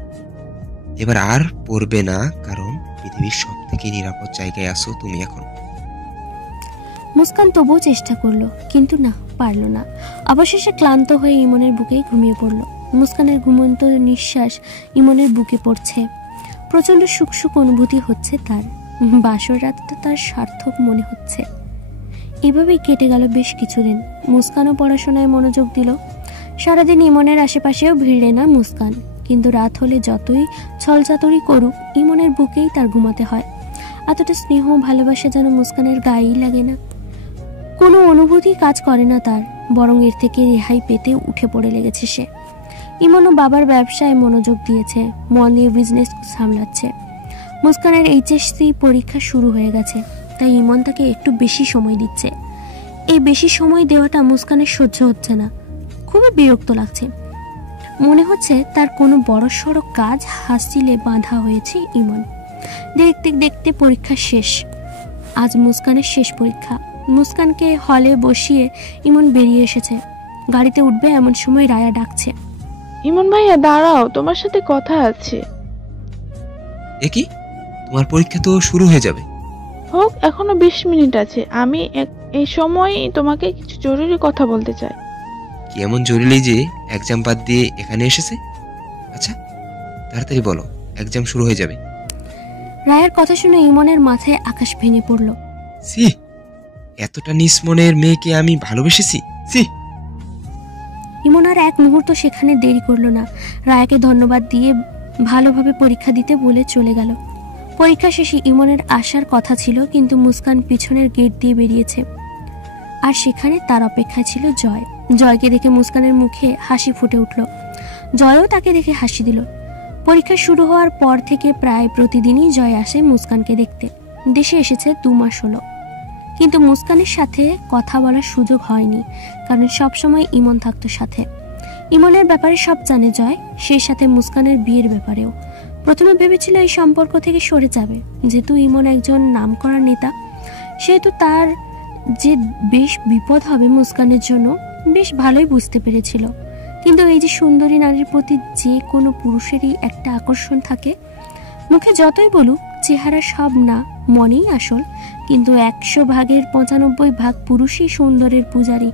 এবার আর পড়বে না, কারণ পৃথিবীর সব থেকে নিরাপদ জায়গায় আছো তুমি এখন। মুস্কান তবুও চেষ্টা করলো, কিন্তু না, পারল না। অবশেষে ক্লান্ত হয়ে ইমনের বুকেই ঘুমিয়ে পড়ল। মুস্কানের ঘুমন্ত নিঃশ্বাস ইমনের বুকে পড়ছে। প্রচন্ড সুখ সুখ অনুভূতি হচ্ছে তার। বাসর রাতটা তার সার্থক মনে হচ্ছে। এভাবেই কেটে গেল বেশ কিছুদিন। মুস্কানও পড়াশোনায় মনোযোগ দিল। সারাদিন ইমনের আশেপাশেও ভিড়ে না মুস্কান, কিন্তু রাত হলে যতই ছলচাতুরি করুক, ইমনের বুকেই তার ঘুমাতে হয়। এতটা স্নেহ ভালোবাসা যেন মুস্কানের গায়েই লাগে না। কোনো অনুভূতি কাজ করে না তার, বরং এর থেকে রেহাই পেতে উঠে পড়ে লেগেছে সে। ইমনও বাবার ব্যবসায় মনোযোগ দিয়েছে, মন দিয়ে বিজনেস সামলাচ্ছে। মুস্কানের এইচএসসি পরীক্ষা শুরু হয়ে গেছে, তাই ইমন তাকে একটু বেশি সময় দিচ্ছে। এই বেশি সময় দেওয়াটা মুস্কানের সহ্য হচ্ছে না, খুবই বিরক্ত লাগছে। মনে হচ্ছে তার কোনো বড়সড় কাজ হাসিলে বাঁধা হয়েছে ইমন। দেখতে দেখতে পরীক্ষা শেষ। আজ মুস্কানের শেষ পরীক্ষা। মুস্কানকে হলে বসিয়ে ইমন বেরিয়ে এসেছে। গাড়িতে উঠবে এমন সময় রায়া ডাকছে, ইমন ভাইয়া দাঁড়াও, তোমার সাথে কথা আছে। এ কি, তোমার পরীক্ষা তো শুরু হয়ে যাবে। হোক, এখনো 20 মিনিট আছে। আমি এই সময় তোমাকে কিছু জরুরি কথা বলতে চাই। কি এমন জরুরি যে এক্সাম বাদ দিয়ে এখানে এসেছে? আচ্ছা তাড়াতাড়ি বলো, এক্সাম শুরু হয়ে যাবে। রায়ার কথা শুনে ইমনের মাথায় আকাশ ভেঙে পড়ল। সি, এতটা নিষ্মনের মেয়েকে আমি ভালোবেসেছি। সি। ইমন আর এক মুহূর্ত সেখানে দেরি করলো না। রায়াকে ধন্যবাদ দিয়ে ভালোভাবে পরীক্ষা দিতে বলে চলে গেল। পরীক্ষা শেষে ইমনের আসার কথা ছিল, কিন্তু মুস্কান পিছনের গেট দিয়ে বেরিয়েছে। আর সেখানে তার অপেক্ষায় ছিল জয়। জয়কে দেখে মুস্কানের মুখে হাসি ফুটে উঠল। জয়ও তাকে দেখে হাসি দিল। পরীক্ষা শুরু হওয়ার পর থেকে প্রায় প্রতিদিনই জয় আসে মুস্কানকে দেখতে। দেশে এসেছে 2 মাস হলো, কিন্তু মুস্কানের সাথে কথা বলার সুযোগ হয়নি, কারণ সবসময় ইমন থাকতো সাথে। ইমনের ব্যাপারে সব জানে জয়, সেই সাথে মুস্কানের বিয়ের ব্যাপারেও। প্রথমে ভেবেছিল এই সম্পর্ক থেকে সরে যাবে, যেহেতু ইমন একজন নামকরা নেতা, সেহেতু তার যে বেশ বিপদ হবে মুস্কানের জন্য বেশ ভালোই বুঝতে পেরেছিল। কিন্তু এই যে সুন্দরী নারীর প্রতি যে কোনো পুরুষেরই একটা আকর্ষণ থাকে, মুখে যতই বলুক চেহারা সব না, মনেই আসল। কিন্তু 100 ভাগের 95 ভাগ পুরুষই সুন্দরের পূজারী।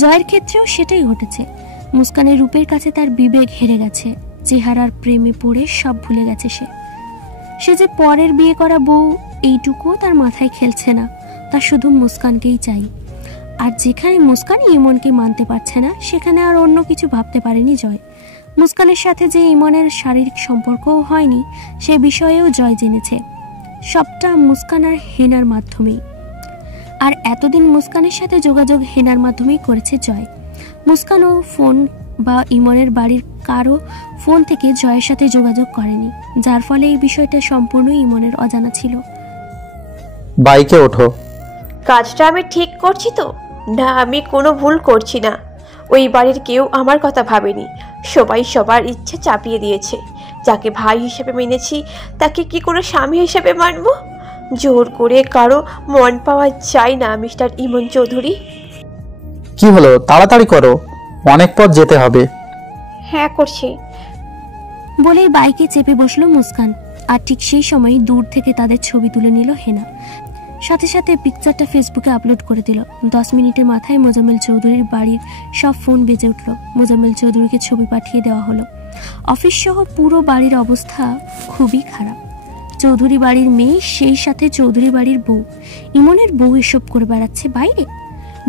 জয়ের ক্ষেত্রেও সেটাই ঘটেছে। মুস্কানের রূপের কাছে তার বিবেক হেরে গেছে, চেহারার প্রেমে পড়ে সব ভুলে গেছে সে যে পরের বিয়ে করা বউ, এইটুকুও তার মাথায় খেলছে না। তার শুধু মুস্কানকেই চাই। আর যেখানে মুস্কান ইমনকে মানতে পারছে না, সেখানে আর অন্য কিছু ভাবতে পারেনি জয়। মুস্কানের সাথে যে ইমনের শারীরিক সম্পর্কও হয়নি, সে বিষয়েও জয় জেনেছে। সবটা মুস্কান আর হেনার মাধ্যমেই। আর এতদিন মুস্কানের সাথে যোগাযোগ হেনার মাধ্যমেই করেছে জয়। মুস্কানও ফোন বা ইমনের বাড়ির কারো ফোন থেকে জয়ের সাথে যোগাযোগ করেনি, যার ফলে এই বিষয়টা সম্পূর্ণ ইমনের অজানা ছিল। বাইকে ওঠো। কাজটা আমি ঠিক করছি তো? না, আমি কোনো ভুল করছি না। ওই বাড়ির কেউ আমার কথা ভাবেনি, সবাই সবার ইচ্ছে চাপিয়ে দিয়েছে। যাকে ভাই হিসেবে মেনেছি, তাকে কি করে স্বামী হিসেবে মানব? জোর করে কারো মন পাওয়া যায় না মিস্টার ইমন চৌধুরী। কি হলো, তাড়াতাড়ি করো, অনেক পথ যেতে হবে। হ্যাঁ করছি। বলেই বাইকে চেপে বসলো মুস্কান। আর ঠিক সেই সময় দূর থেকে তাদের ছবি তুলে নিল হেনা। সাথে সাথে পিকচারটা ফেসবুকে আপলোড করে দিল। 10 মিনিটের মাথায় মোজাম্মেল চৌধুরীর বাড়ির সব ফোন বেজে উঠল। মোজাম্মেল চৌধুরীকে ছবি পাঠিয়ে দেওয়া হলো। অফিস সহ পুরো বাড়ির অবস্থা খুবই খারাপ। চৌধুরী বাড়ির মেয়ে, সেই সাথে চৌধুরী বাড়ির বউ, ইমনের বউ এসব করে বেড়াচ্ছে বাইরে।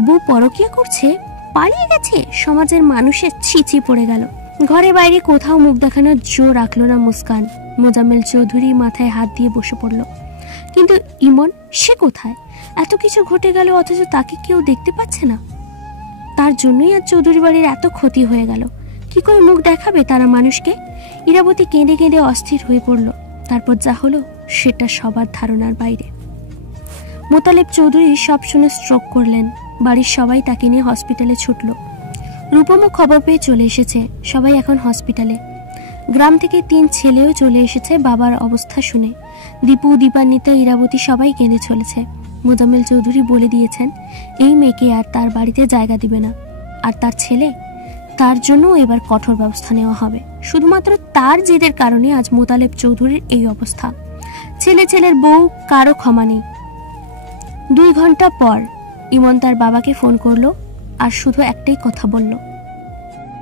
বউ পরকিয়া করছে, পালিয়ে গেছে, সমাজের মানুষের ছিচি পড়ে গেল। ঘরে বাইরে কোথাও মুখ দেখানোর জোর রাখলো না মুস্কান। মোজাম্মেল চৌধুরী মাথায় হাত দিয়ে বসে পড়ল। কিন্তু ইমন, সে কোথায়? এত কিছু ঘটে গেল অথচ তাকে কেউ দেখতে পাচ্ছে না। তার জন্যই আজ চৌধুরী বাড়ির এত ক্ষতি হয়ে গেল। কি করে মুখ দেখাবে তারা মানুষকে? ইরাবতী কেঁদে কেঁদে অস্থির হয়ে পড়ল। তারপর যা হলো সেটা সবার ধারণার বাইরে। মোতালেব চৌধুরী সব শুনে স্ট্রোক করলেন। বাড়ির সবাই তাকে নিয়ে হসপিটালে ছুটল। রূপমও খবর পেয়ে চলে এসেছে। সবাই এখন হসপিটালে। গ্রাম থেকে 3 ছেলেও চলে এসেছে বাবার অবস্থা শুনে। দীপু, দীপান্বিতা, ইরাবতী সবাই কেঁদে চলেছে। মোজাম্মেল চৌধুরী বলে দিয়েছেন এই মেয়েকে আর তার বাড়িতে জায়গা দিবে না। আর তার ছেলে, তার জন্য এবার কঠোর ব্যবস্থা নেওয়া হবে। শুধুমাত্র তার জেদের কারণে আজ মোতালেব চৌধুরীর এই অবস্থা। ছেলের বউ, কারো ক্ষমা নেই। 2 ঘন্টা পর ইমন তার বাবাকে ফোন করলো আর শুধু একটাই কথা বলল,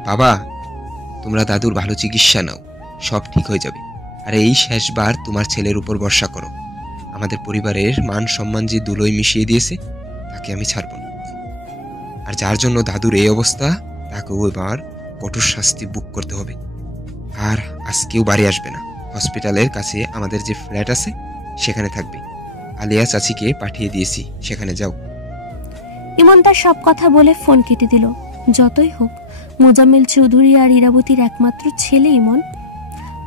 বাবা, তোমরা দাদুর ভালো চিকিৎসা নাও, সব ঠিক হয়ে যাবে। আর এই শেষবার তোমার ছেলের উপর ভরসা করো। আমাদের পরিবারের মান সম্মান যে দুলোই মিশিয়ে দিয়েছে তাকে আমি ছাড়ব না। আর যার জন্য দাদুর এই অবস্থা তাকেও এবার কঠোর শাস্তি বুক করতে হবে। আর আজকেও বাড়ি আসবে না। হসপিটালের কাছে আমাদের যে ফ্ল্যাট আছে সেখানে থাকবে। আলিয়া চাচিকে পাঠিয়ে দিয়েছি, সেখানে যাও। ইমন তার সব কথা বলে ফোন কেটে দিল। যতই হোক মোজাম্মেল চৌধুরী আর ইরাবতীর একমাত্র ছেলে ইমন,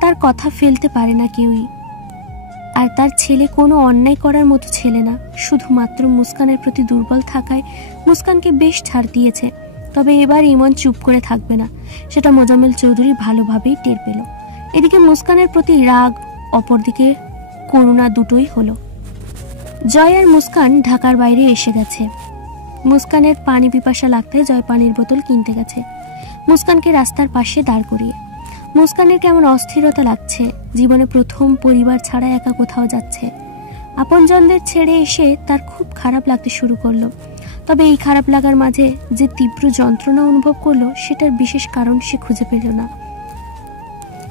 তার কথা ফেলতে পারে না কেউই। আর তার ছেলে কোনো অন্যায় করার মতো ছেলে না। শুধুমাত্র মুস্কানের প্রতি দুর্বল থাকায় মুস্কানকে বেশ ছাড় দিয়েছে। তবে এবার ইমন চুপ করে থাকবে না, সেটা মোজাম্মেল চৌধুরী ভালোভাবেই টের পেল। এদিকে মুস্কানের প্রতি রাগ, অপরদিকে করুণা দুটোই হলো। জয় আর মুস্কান ঢাকার বাইরে এসে গেছে। মুস্কানের পানি পিপাসা লাগতে জয় পানির বোতল কিনতে গেছে, মুস্কানকে রাস্তার পাশে দাঁড় করিয়ে। মুস্কানের কেমন অস্থিরতা লাগছে। জীবনে প্রথম পরিবার ছাড়া একা কোথাও যাচ্ছে। আপনজনদের ছেড়ে এসে তার খুব খারাপ লাগতে শুরু করলো। তবে এই খারাপ লাগার মাঝে যে তীব্র যন্ত্রণা অনুভব করলো সেটার বিশেষ কারণ সে খুঁজে পেল না।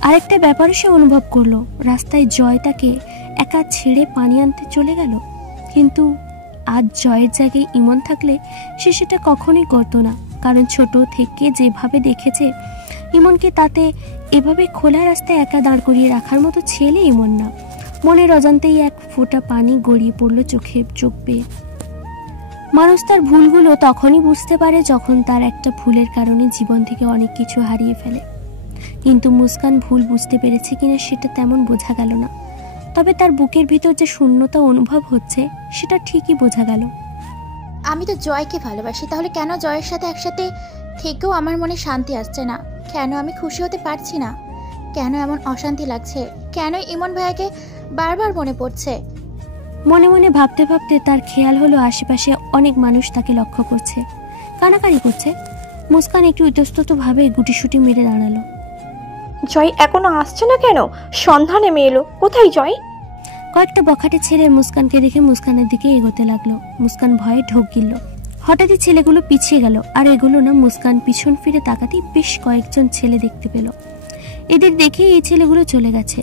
আরেকটা ব্যাপারও সে অনুভব করলো, রাস্তায় জয় তাকে একা ছেড়ে পানি আনতে চলে গেল। কিন্তু আজ জয়ের জায়গায় ইমন থাকলে সে সেটা কখনোই করতো না। কারণ ছোট থেকে যেভাবে দেখেছে ইমনকে, তাতে এভাবে খোলা রাস্তায় একা দাঁড় করিয়ে রাখার মতো ছেলে ইমন না। মনের অজান্তেই এক ফোঁটা পানি গড়িয়ে পড়লো চোখ বেয়ে। মানুষ তার ভুলগুলো তখনই বুঝতে পারে যখন তার একটা ভুলের কারণে জীবন থেকে অনেক কিছু হারিয়ে ফেলে। কিন্তু মুস্কান ভুল বুঝতে পেরেছে কিনা সেটা তেমন বোঝা গেল না। তবে তার বুকের ভিতর যে শূন্যতা অনুভব হচ্ছে সেটা ঠিকই বোঝা গেল। আমি তো জয়কে ভালোবাসি, তাহলে কেন জয়ের সাথে একসাথে থেকেও আমার মনে শান্তি আসছে না? কেন আমি খুশি হতে পারছি না? কেন এমন অশান্তি লাগছে? কেন ইমন ভাইয়াকে বারবার মনে পড়ছে? মনে মনে ভাবতে ভাবতে তার খেয়াল হলো আশেপাশে অনেক মানুষ তাকে লক্ষ্য করছে, কানাকানি করছে। মুস্কান একটু ইতস্তত ভাবে গুটিসুটি মেরে দাঁড়ালো। জয় এখনো আসছে না কেন? সন্ধ্যা নেমে এলো, কোথায় জয়? কয়েকটা বখাটে ছেলে মুস্কানকে দেখে মুস্কানের দিকে এগোতে লাগলো। মুস্কান ভয়ে ঢোক গিলল। হঠাৎই ছেলেগুলো পিছিয়ে গেল। আর এগুলো না, মুস্কান পিছন ফিরে তাকাতেই বেশ কয়েকজন ছেলে দেখতে পেল। এদের দেখে এই ছেলেগুলো চলে গেছে।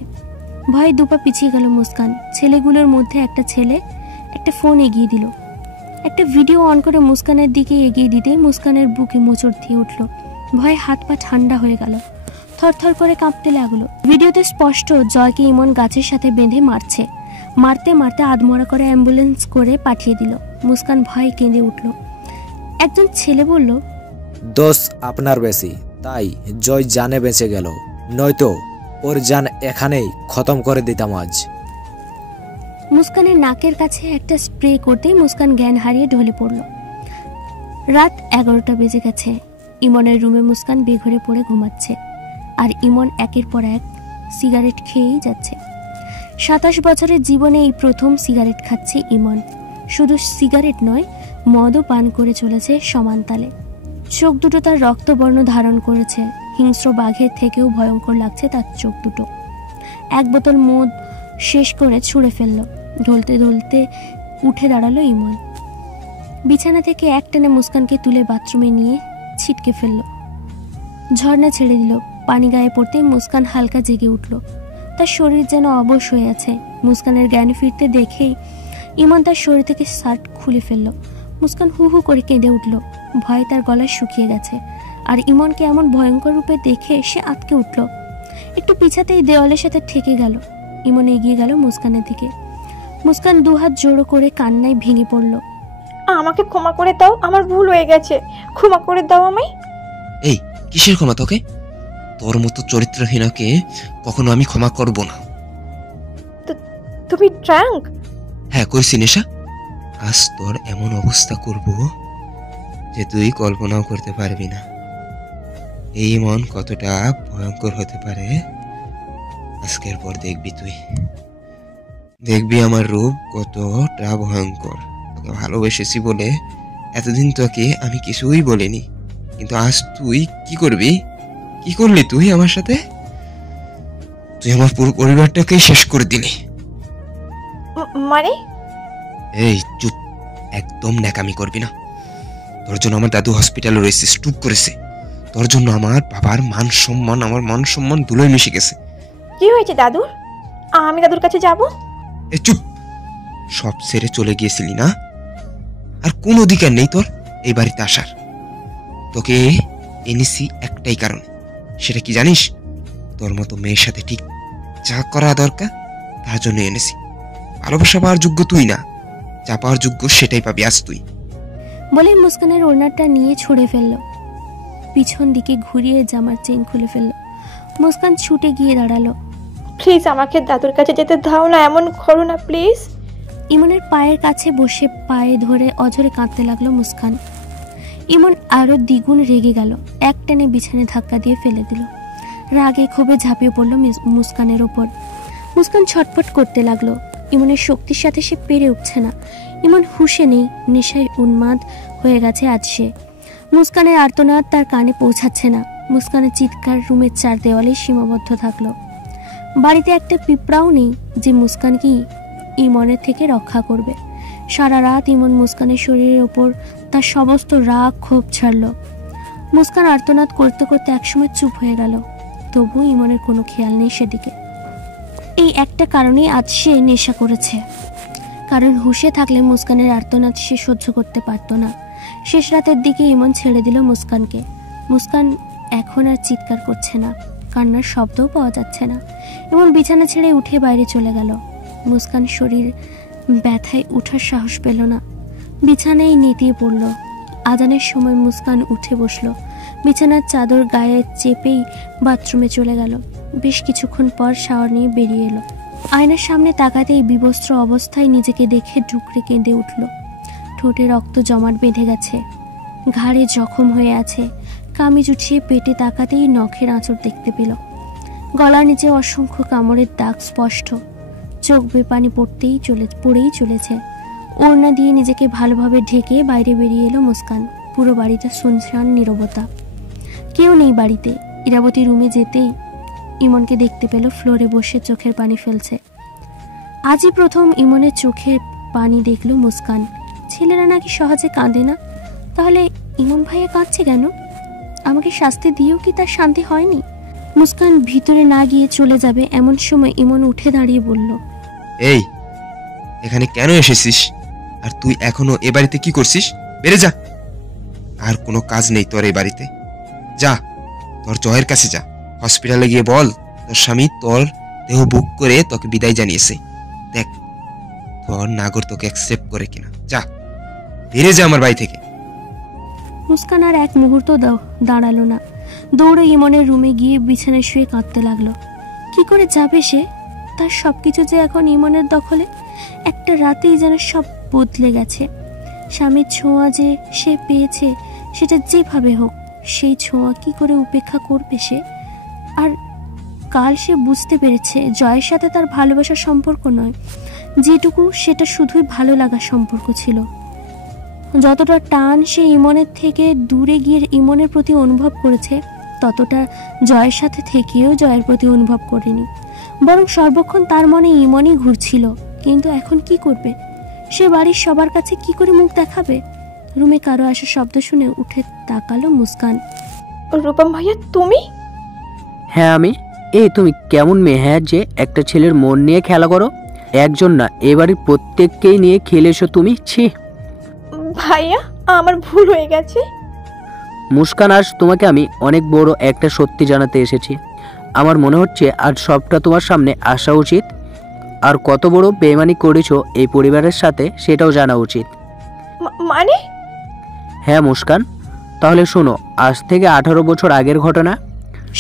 ভয়ে দুপা পিছিয়ে গেল মুস্কান। ছেলেগুলোর মধ্যে একটা ছেলে একটা ফোন এগিয়ে দিল। একটা ভিডিও অন করে মুস্কানের দিকে এগিয়ে দিতে মুস্কানের বুকে মোচড় দিয়ে উঠল। ভয়ে হাত পা ঠান্ডা হয়ে গেল, থরথর করে কাঁপতে লাগলো। ভিডিওতে স্পষ্ট জয়কে ইমন গাছের সাথে বেঁধে মারছে। মারতে মারতে আধমরা করে অ্যাম্বুলেন্স করে পাঠিয়ে দিল। মুস্কান ভয়ে কেঁদে উঠল। একজন ছেলে বলল, দোষ আপনার বেশি, তাই জয় জানে বেঁচে গেল, নয়তো ওর জান এখানেই খতম করে দিতাম আজ। মুস্কানের নাকের কাছে একটা স্প্রে করতেই মুস্কান জ্ঞান হারিয়ে ঢলে পড়ল। রাত 11টা বেজে গেছে। ইমনের রুমে মুস্কান বেঘরে পড়ে ঘুমাচ্ছে। আর ইমন একের পর এক সিগারেট খেয়েই যাচ্ছে। 27 বছরের জীবনে এই প্রথম সিগারেট খাচ্ছে ইমন। শুধু সিগারেট নয়, মদও পান করে চলেছে সমান তালে। চোখ দুটো তার রক্তবর্ণ ধারণ করেছে। হিংস্র বাঘের থেকেও ভয়ঙ্কর লাগছে তার চোখ দুটো। এক বোতল মদ শেষ করে ছুঁড়ে ফেলল। ঢলতে ঢলতে উঠে দাঁড়ালো ইমন। বিছানা থেকে এক টেনে মুস্কানকে তুলে বাথরুমে নিয়ে ছিটকে ফেলল। ঝর্ণা ছেড়ে দিল। পানি গায়ে পড়তেই মুস্কান হালকা জেগে উঠল। তার শরীর যেন অবশ হয়ে আছে। মুস্কানের জ্ঞান ফিরতে দেখেই ইমন তার শরীর থেকে শার্ট খুলে ফেলল। মুস্কান হু হু করে কেঁদে উঠল। ভয়ে তার গলা শুকিয়ে গেছে। আর ইমনকে এমন ভয়ঙ্কর রূপে দেখে সে আটকে উঠল। একটু পিছাতেই দেওয়ালের সাথে ঠেকে গেল। ইমন এগিয়ে গেল মুস্কানের দিকে। মুস্কান দুহাত জোড়ো করে কান্নায় ভেঙে পড়ল। আমাকে ক্ষমা করে দাও, আমার ভুল হয়ে গেছে, ক্ষমা করে দাও আমায়। এই কিসের ক্ষমা তোকে? তোর মতো চরিত্রহীনকে কখনো আমি ক্ষমা করব না। তুমি ড্রাঙ্ক? হ্যাঁ করেছি নেশা। আজ তোর এমন অবস্থা করব যে তুই কল্পনাও করতে পারবি না। এই মন কতটা ভয়ঙ্কর হতে পারে আজকের পর দেখবি তুই। দেখবি আমার রূপ কতটা ভয়ঙ্কর। তোকে ভালোবেসেছি বলে এতদিন তোকে আমি কিছুই বলিনি, কিন্তু আজ তুই কি করবি? কি করলি তুই আমার সাথে? তুই আমার পুরো পরিবারটাকে শেষ করে দিলি। মানে? এই চুপ, একদম ন্যাকামি করবি না। তোর জন্য আমার দাদু হসপিটালে রয়েছে, স্ট্রোক করেছে। তোর জন্য আমার বাবার মান সম্মান ধুলোয় মিশে গেছে। কি হয়েছে দাদুর? আমি দাদুর কাছে যাব? এই চুপ, সব ছেড়ে চলে গিয়েছিলি না? আর কোন অধিকার নেই তোর এই বাড়িতে আসার। তোকে এনেছি একটাই কারণে, সেটা কি জানিস? তোর মতো মেয়ের সাথে ঠিক যা করা দরকার তার জন্য এনেছি। ভালোবাসা পাওয়ার যোগ্য তুই না, যা পাওয়ার যোগ্য সেটাই পাবি আজ তুই। বলে মুস্কানের ওড়নাটা নিয়ে ছুঁড়ে ফেলল। পিছন দিকে ঘুরিয়ে জামার চেইন খুলে ফেলল। মুস্কান ছুটে গিয়ে দাঁড়ালো। প্লিজ আমাকে দাদুর কাছে যেতে দাও না, এমন করো না প্লিজ। ইমনের পায়ের কাছে বসে পায়ে ধরে অঝরে কাঁদতে লাগলো মুস্কান। ইমন আরো দ্বিগুণ রেগে গেল। এক টেনে বিছানে ধাক্কা দিয়ে ফেলে দিল। রাগে ক্ষোভে ঝাঁপিয়ে পড়ল মুস্কানের ওপর। মুস্কান ছটফট করতে লাগলো। ইমনের শক্তির সাথে সে পেরে উঠছে না। ইমন হুঁশে নেই, নেশায় উন্মাদ হয়ে গেছে আজ সে। মুস্কানের আর্তনাদ তার কানে পৌঁছাচ্ছে না। মুস্কানের চিৎকার রুমের চার দেওয়ালে সীমাবদ্ধ থাকলো। বাড়িতে একটা পিঁপড়াও নেই যে মুস্কানকে ইমনের থেকে রক্ষা করবে। সারা রাত ইমন মুস্কানের শরীরের ওপর তার সমস্ত রাগ ক্ষোভ ছাড়ল। মুস্কান আর্তনাদ করতে করতে একসময় চুপ হয়ে গেল। তবু ইমনের কোনো খেয়াল নেই সেদিকে। এই একটা কারণেই আজ সে নেশা করেছে। কারণ হুঁশে থাকলে মুস্কানের আর্তনাদ সে সহ্য করতে পারত না। শেষ রাতের দিকে ইমন ছেড়ে দিল মুস্কানকে। মুস্কান এখন আর চিৎকার করছে না, কান্নার শব্দও পাওয়া যাচ্ছে না। ইমন বিছানা ছেড়ে উঠে বাইরে চলে গেল। মুস্কান শরীর ব্যথায় উঠার সাহস পেল না, বিছানায় নেতিয়ে পড়ল। আজানের সময় মুস্কান উঠে বসল। বিছানার চাদর গায়ে চেপেই বাথরুমে চলে গেল। বেশ কিছুক্ষণ পর শাওয়ার নিয়ে বেরিয়ে এলো। আয়নার সামনে তাকাতেই বিবস্ত্র অবস্থায় নিজেকে দেখে ডুকরে কেঁদে উঠল। ঠোঁটে রক্ত জমাট বেঁধে গেছে, ঘাড়ে জখম হয়ে আছে। কামিজ উঠিয়ে পেটে তাকাতেই নখের আঁচড় দেখতে পেল। গলার নিচে অসংখ্য কামড়ের দাগ স্পষ্ট। চোখ বেপানি পড়েই চলেছে। ওড়না দিয়ে নিজেকে ভালোভাবে ঢেকে বাইরে বেরিয়ে এলো মুস্কান। পুরো বাড়িটা শুনশান নীরবতা, কেউ নেই বাড়িতে। ইরাবতী রুমে যেতেই ইমনকে দেখতে পেল ফ্লোরে বসে চোখের পানি ফেলছে। আজই প্রথম ইমনের চোখের পানি দেখল মুস্কান। ছেলেরা নাকি সহজে কাঁদে না, তাহলে ইমন ভাইয়া কাঁদছে কেন? আমাকে শাস্তি দিয়েও কি তার শান্তি হয়নি? মুস্কান ভিতরে না গিয়ে চলে যাবে এমন সময় ইমন উঠে দাঁড়িয়ে বলল, এই এখানে কেন এসেছিস? আর তুই এখনো এ বাড়িতে কি করছিস? বেরে যা, আর কোনো কাজ নেই তোর এই বাড়িতে। যা, তোর জয়ের কাছে যা। হসপিটালে গিয়ে বল তোর স্বামী তোর দেহ বুক করে তোকে বিদায় জানিয়েছে। দেখ তোর নাগর তোকে অ্যাকসেপ্ট করে কিনা। যা, বেরে যা আমার বাড়ি থেকে। মুস্কান আর এক মুহূর্ত দাঁড়ালো না। দৌড়ে ইমনের রুমে গিয়ে বিছানায় শুয়ে কাঁদতে লাগলো। কি করে যাবে সে? তার সবকিছু যে এখন ইমনের দখলে। একটা রাতেই যেন সব বদলে গেছে। স্বামীর ছোঁয়া যে সে পেয়েছে, সেটা যেভাবে হোক সেই ছোঁয়া কি করে উপেক্ষা করবে সে? আর কাল সে বুঝতে পেরেছে জয়ের সাথে তার ভালোবাসার সম্পর্ক নয়, যেটুকু সেটা শুধুই ভালো লাগার সম্পর্ক ছিল। যতটা টান সে ইমনের থেকে দূরে গিয়ে ইমনের প্রতি অনুভব করেছে, ততটা জয়ের সাথে থেকেও জয়ের প্রতি অনুভব করেনি। বরং সর্বক্ষণ তার মনে ইমনই ঘুরছিল। কিন্তু এখন কি করবে সে? বাড়ির সবার কাছে কি করে মুখ দেখাবে? রুমে কারো আসার শব্দ শুনে উঠে তাকালো মুস্কান। রূপম ভাইয়া তুমি? হ্যাঁ আমি। এই তুমি কেমন মেয়ে হ্যাঁ যে একটা ছেলের মন নিয়ে খেলা করো? একজন না, এবারে প্রত্যেককেই নিয়ে খেলেছো তুমি। ছি ভাইয়া আমার ভুল হয়ে গেছে। মুস্কান, আজ তোমাকে আমি অনেক বড় একটা সত্যি জানাতে এসেছি। আমার মনে হচ্ছে আজ সবটা তোমার সামনে আসা উচিত। আর কত বড় বেইমানি করেছো এই পরিবারের সাথে সেটাও জানা উচিত। মানে? হ্যাঁ মুস্কান, তাহলে শোনো, আজ থেকে 18 বছর আগের ঘটনা।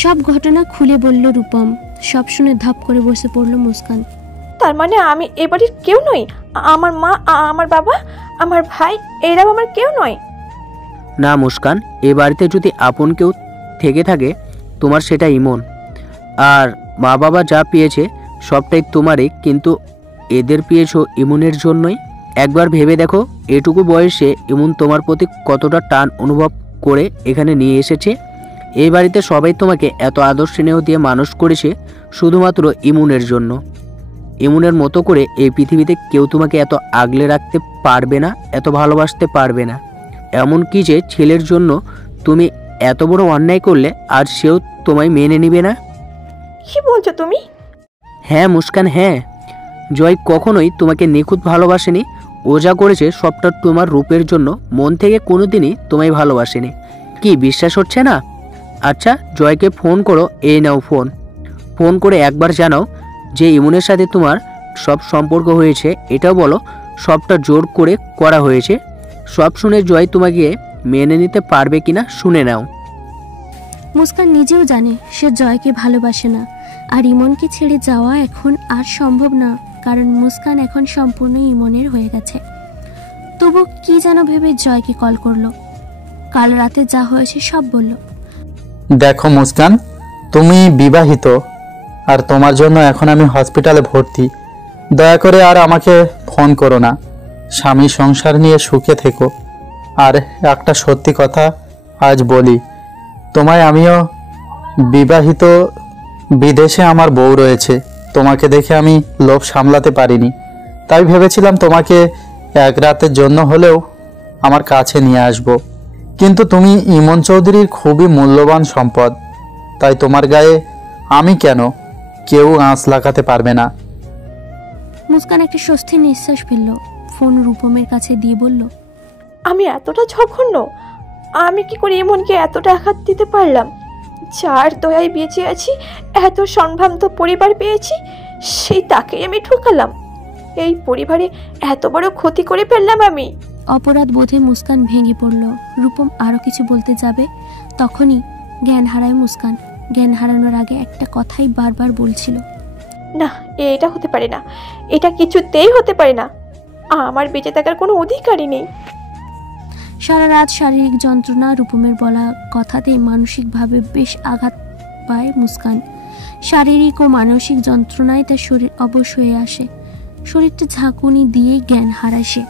সব ঘটনা খুলে বলল রূপম। সব শুনে ধাপ করে বসে পড়ল মুস্কান। তার মানে আমি এ বাড়ির কেউ নই? আমার মা, আমার বাবা, আমার ভাই, এরা আমার কেউ নয়? না মুস্কান, এ বাড়িতে যদি আপন কেউ থেকে থাকে তোমার সেটা ইমন। আর মা বাবা যা পেয়েছে সবটাই তোমারই, কিন্তু এদের পেয়েছো ইমনের জন্যই। একবার ভেবে দেখো, এটুকু বয়সে ইমন তোমার প্রতি কতটা টান অনুভব করে এখানে নিয়ে এসেছে। এই বাড়িতে সবাই তোমাকে এত আদর স্নেহ দিয়ে মানুষ করেছে শুধুমাত্র ইমনের জন্য। ইমনের মতো করে এই পৃথিবীতে কেউ তোমাকে এত আগলে রাখতে পারবে না, এত ভালোবাসতে পারবে না। এমন কি যে ছেলের জন্য তুমি এত বড় অন্যায় করলে আর সেও তোমায় মেনে নিবে না? কি বলছো তুমি? হ্যাঁ মুস্কান, হ্যাঁ। জয় কখনোই তোমাকে নিখুঁত ভালোবাসেনি। ও যা করেছে সবটা তোমার রূপের জন্য, মন থেকে কোনোদিনই তোমায় ভালোবাসেনি। কি বিশ্বাস হচ্ছে না? আচ্ছা জয়কে ফোন করো, এই নাও ফোন। ফোন করে একবার জানাও যে ইমনের সাথে তোমার সব সম্পর্ক হয়েছে, এটাও বলো সবটা জোর করে করা হয়েছে। সব শুনে জয় তোমাকে মেনে নিতে পারবে কিনা শুনে নাও। মুস্কান নিজেও জানে সে জয়কে ভালোবাসে না, আর ইমনকে ছেড়ে যাওয়া এখন আর সম্ভব না, কারণ মুস্কান এখন সম্পূর্ণ ইমনের হয়ে গেছে। তবু কি যেন ভেবে জয়কে কল করলো। কাল রাতে যা হয়েছে সব বলল। দেখো মুস্কান, তুমি বিবাহিত, আর তোমার জন্য এখন আমি হসপিটালে ভর্তি। দয়া করে আর আমাকে ফোন করো না। স্বামী সংসার নিয়ে সুখে থেকো। আর একটা সত্যি কথা আজ বলি, তোমায় আমিও বিবাহিত, বিদেশে আমার বউ রয়েছে। তোমাকে দেখে আমি লোভ সামলাতে পারিনি, তাই ভেবেছিলাম তোমাকে এক রাতের জন্য হলেও আমার কাছে নিয়ে আসব। কিন্তু তুমি ইমন চৌধুরীর খুবই মূল্যবান সম্পদ, তাই তোমার গায়ে আমি কেন, কেউ আঁচ লাগাতে পারবে না। মুস্কান একটা স্বস্তির নিঃশ্বাস ফেলল। ফোন রূপমের কাছে দিয়ে বলল, আমি এতটা জঘন্য? আমি কি করে ইমনকে এতটা আঘাত দিতে পারলাম? যার দয়ায় বেঁচে আছি, এত সম্ভ্রান্ত পরিবার পেয়েছি, সেই তাকেই আমি ঠকালাম। এই পরিবারে এত বড় ক্ষতি করে ফেললাম আমি। অপরাধ বোধে মুস্কান ভেঙে পড়ল। রূপম আরো কিছু বলতে যাবে, তখনই জ্ঞান হারায় মুস্কান। জ্ঞান হারানোর আগে একটা কথাই বারবার বলছিল, না এটা হতে পারে না, এটা কিছুতেই হতে পারে না। আমার বেঁচে থাকার কোনো অধিকারই নেই। সারা রাত শারীরিক যন্ত্রণা, রূপমের বলা কথাতে মানসিকভাবে বেশ আঘাত পায় মুস্কান। শারীরিক ও মানসিক যন্ত্রণায় তার শরীর অবশ হয়ে আসে। শরীরটা ঝাঁকুনি দিয়ে জ্ঞান হারায় সে।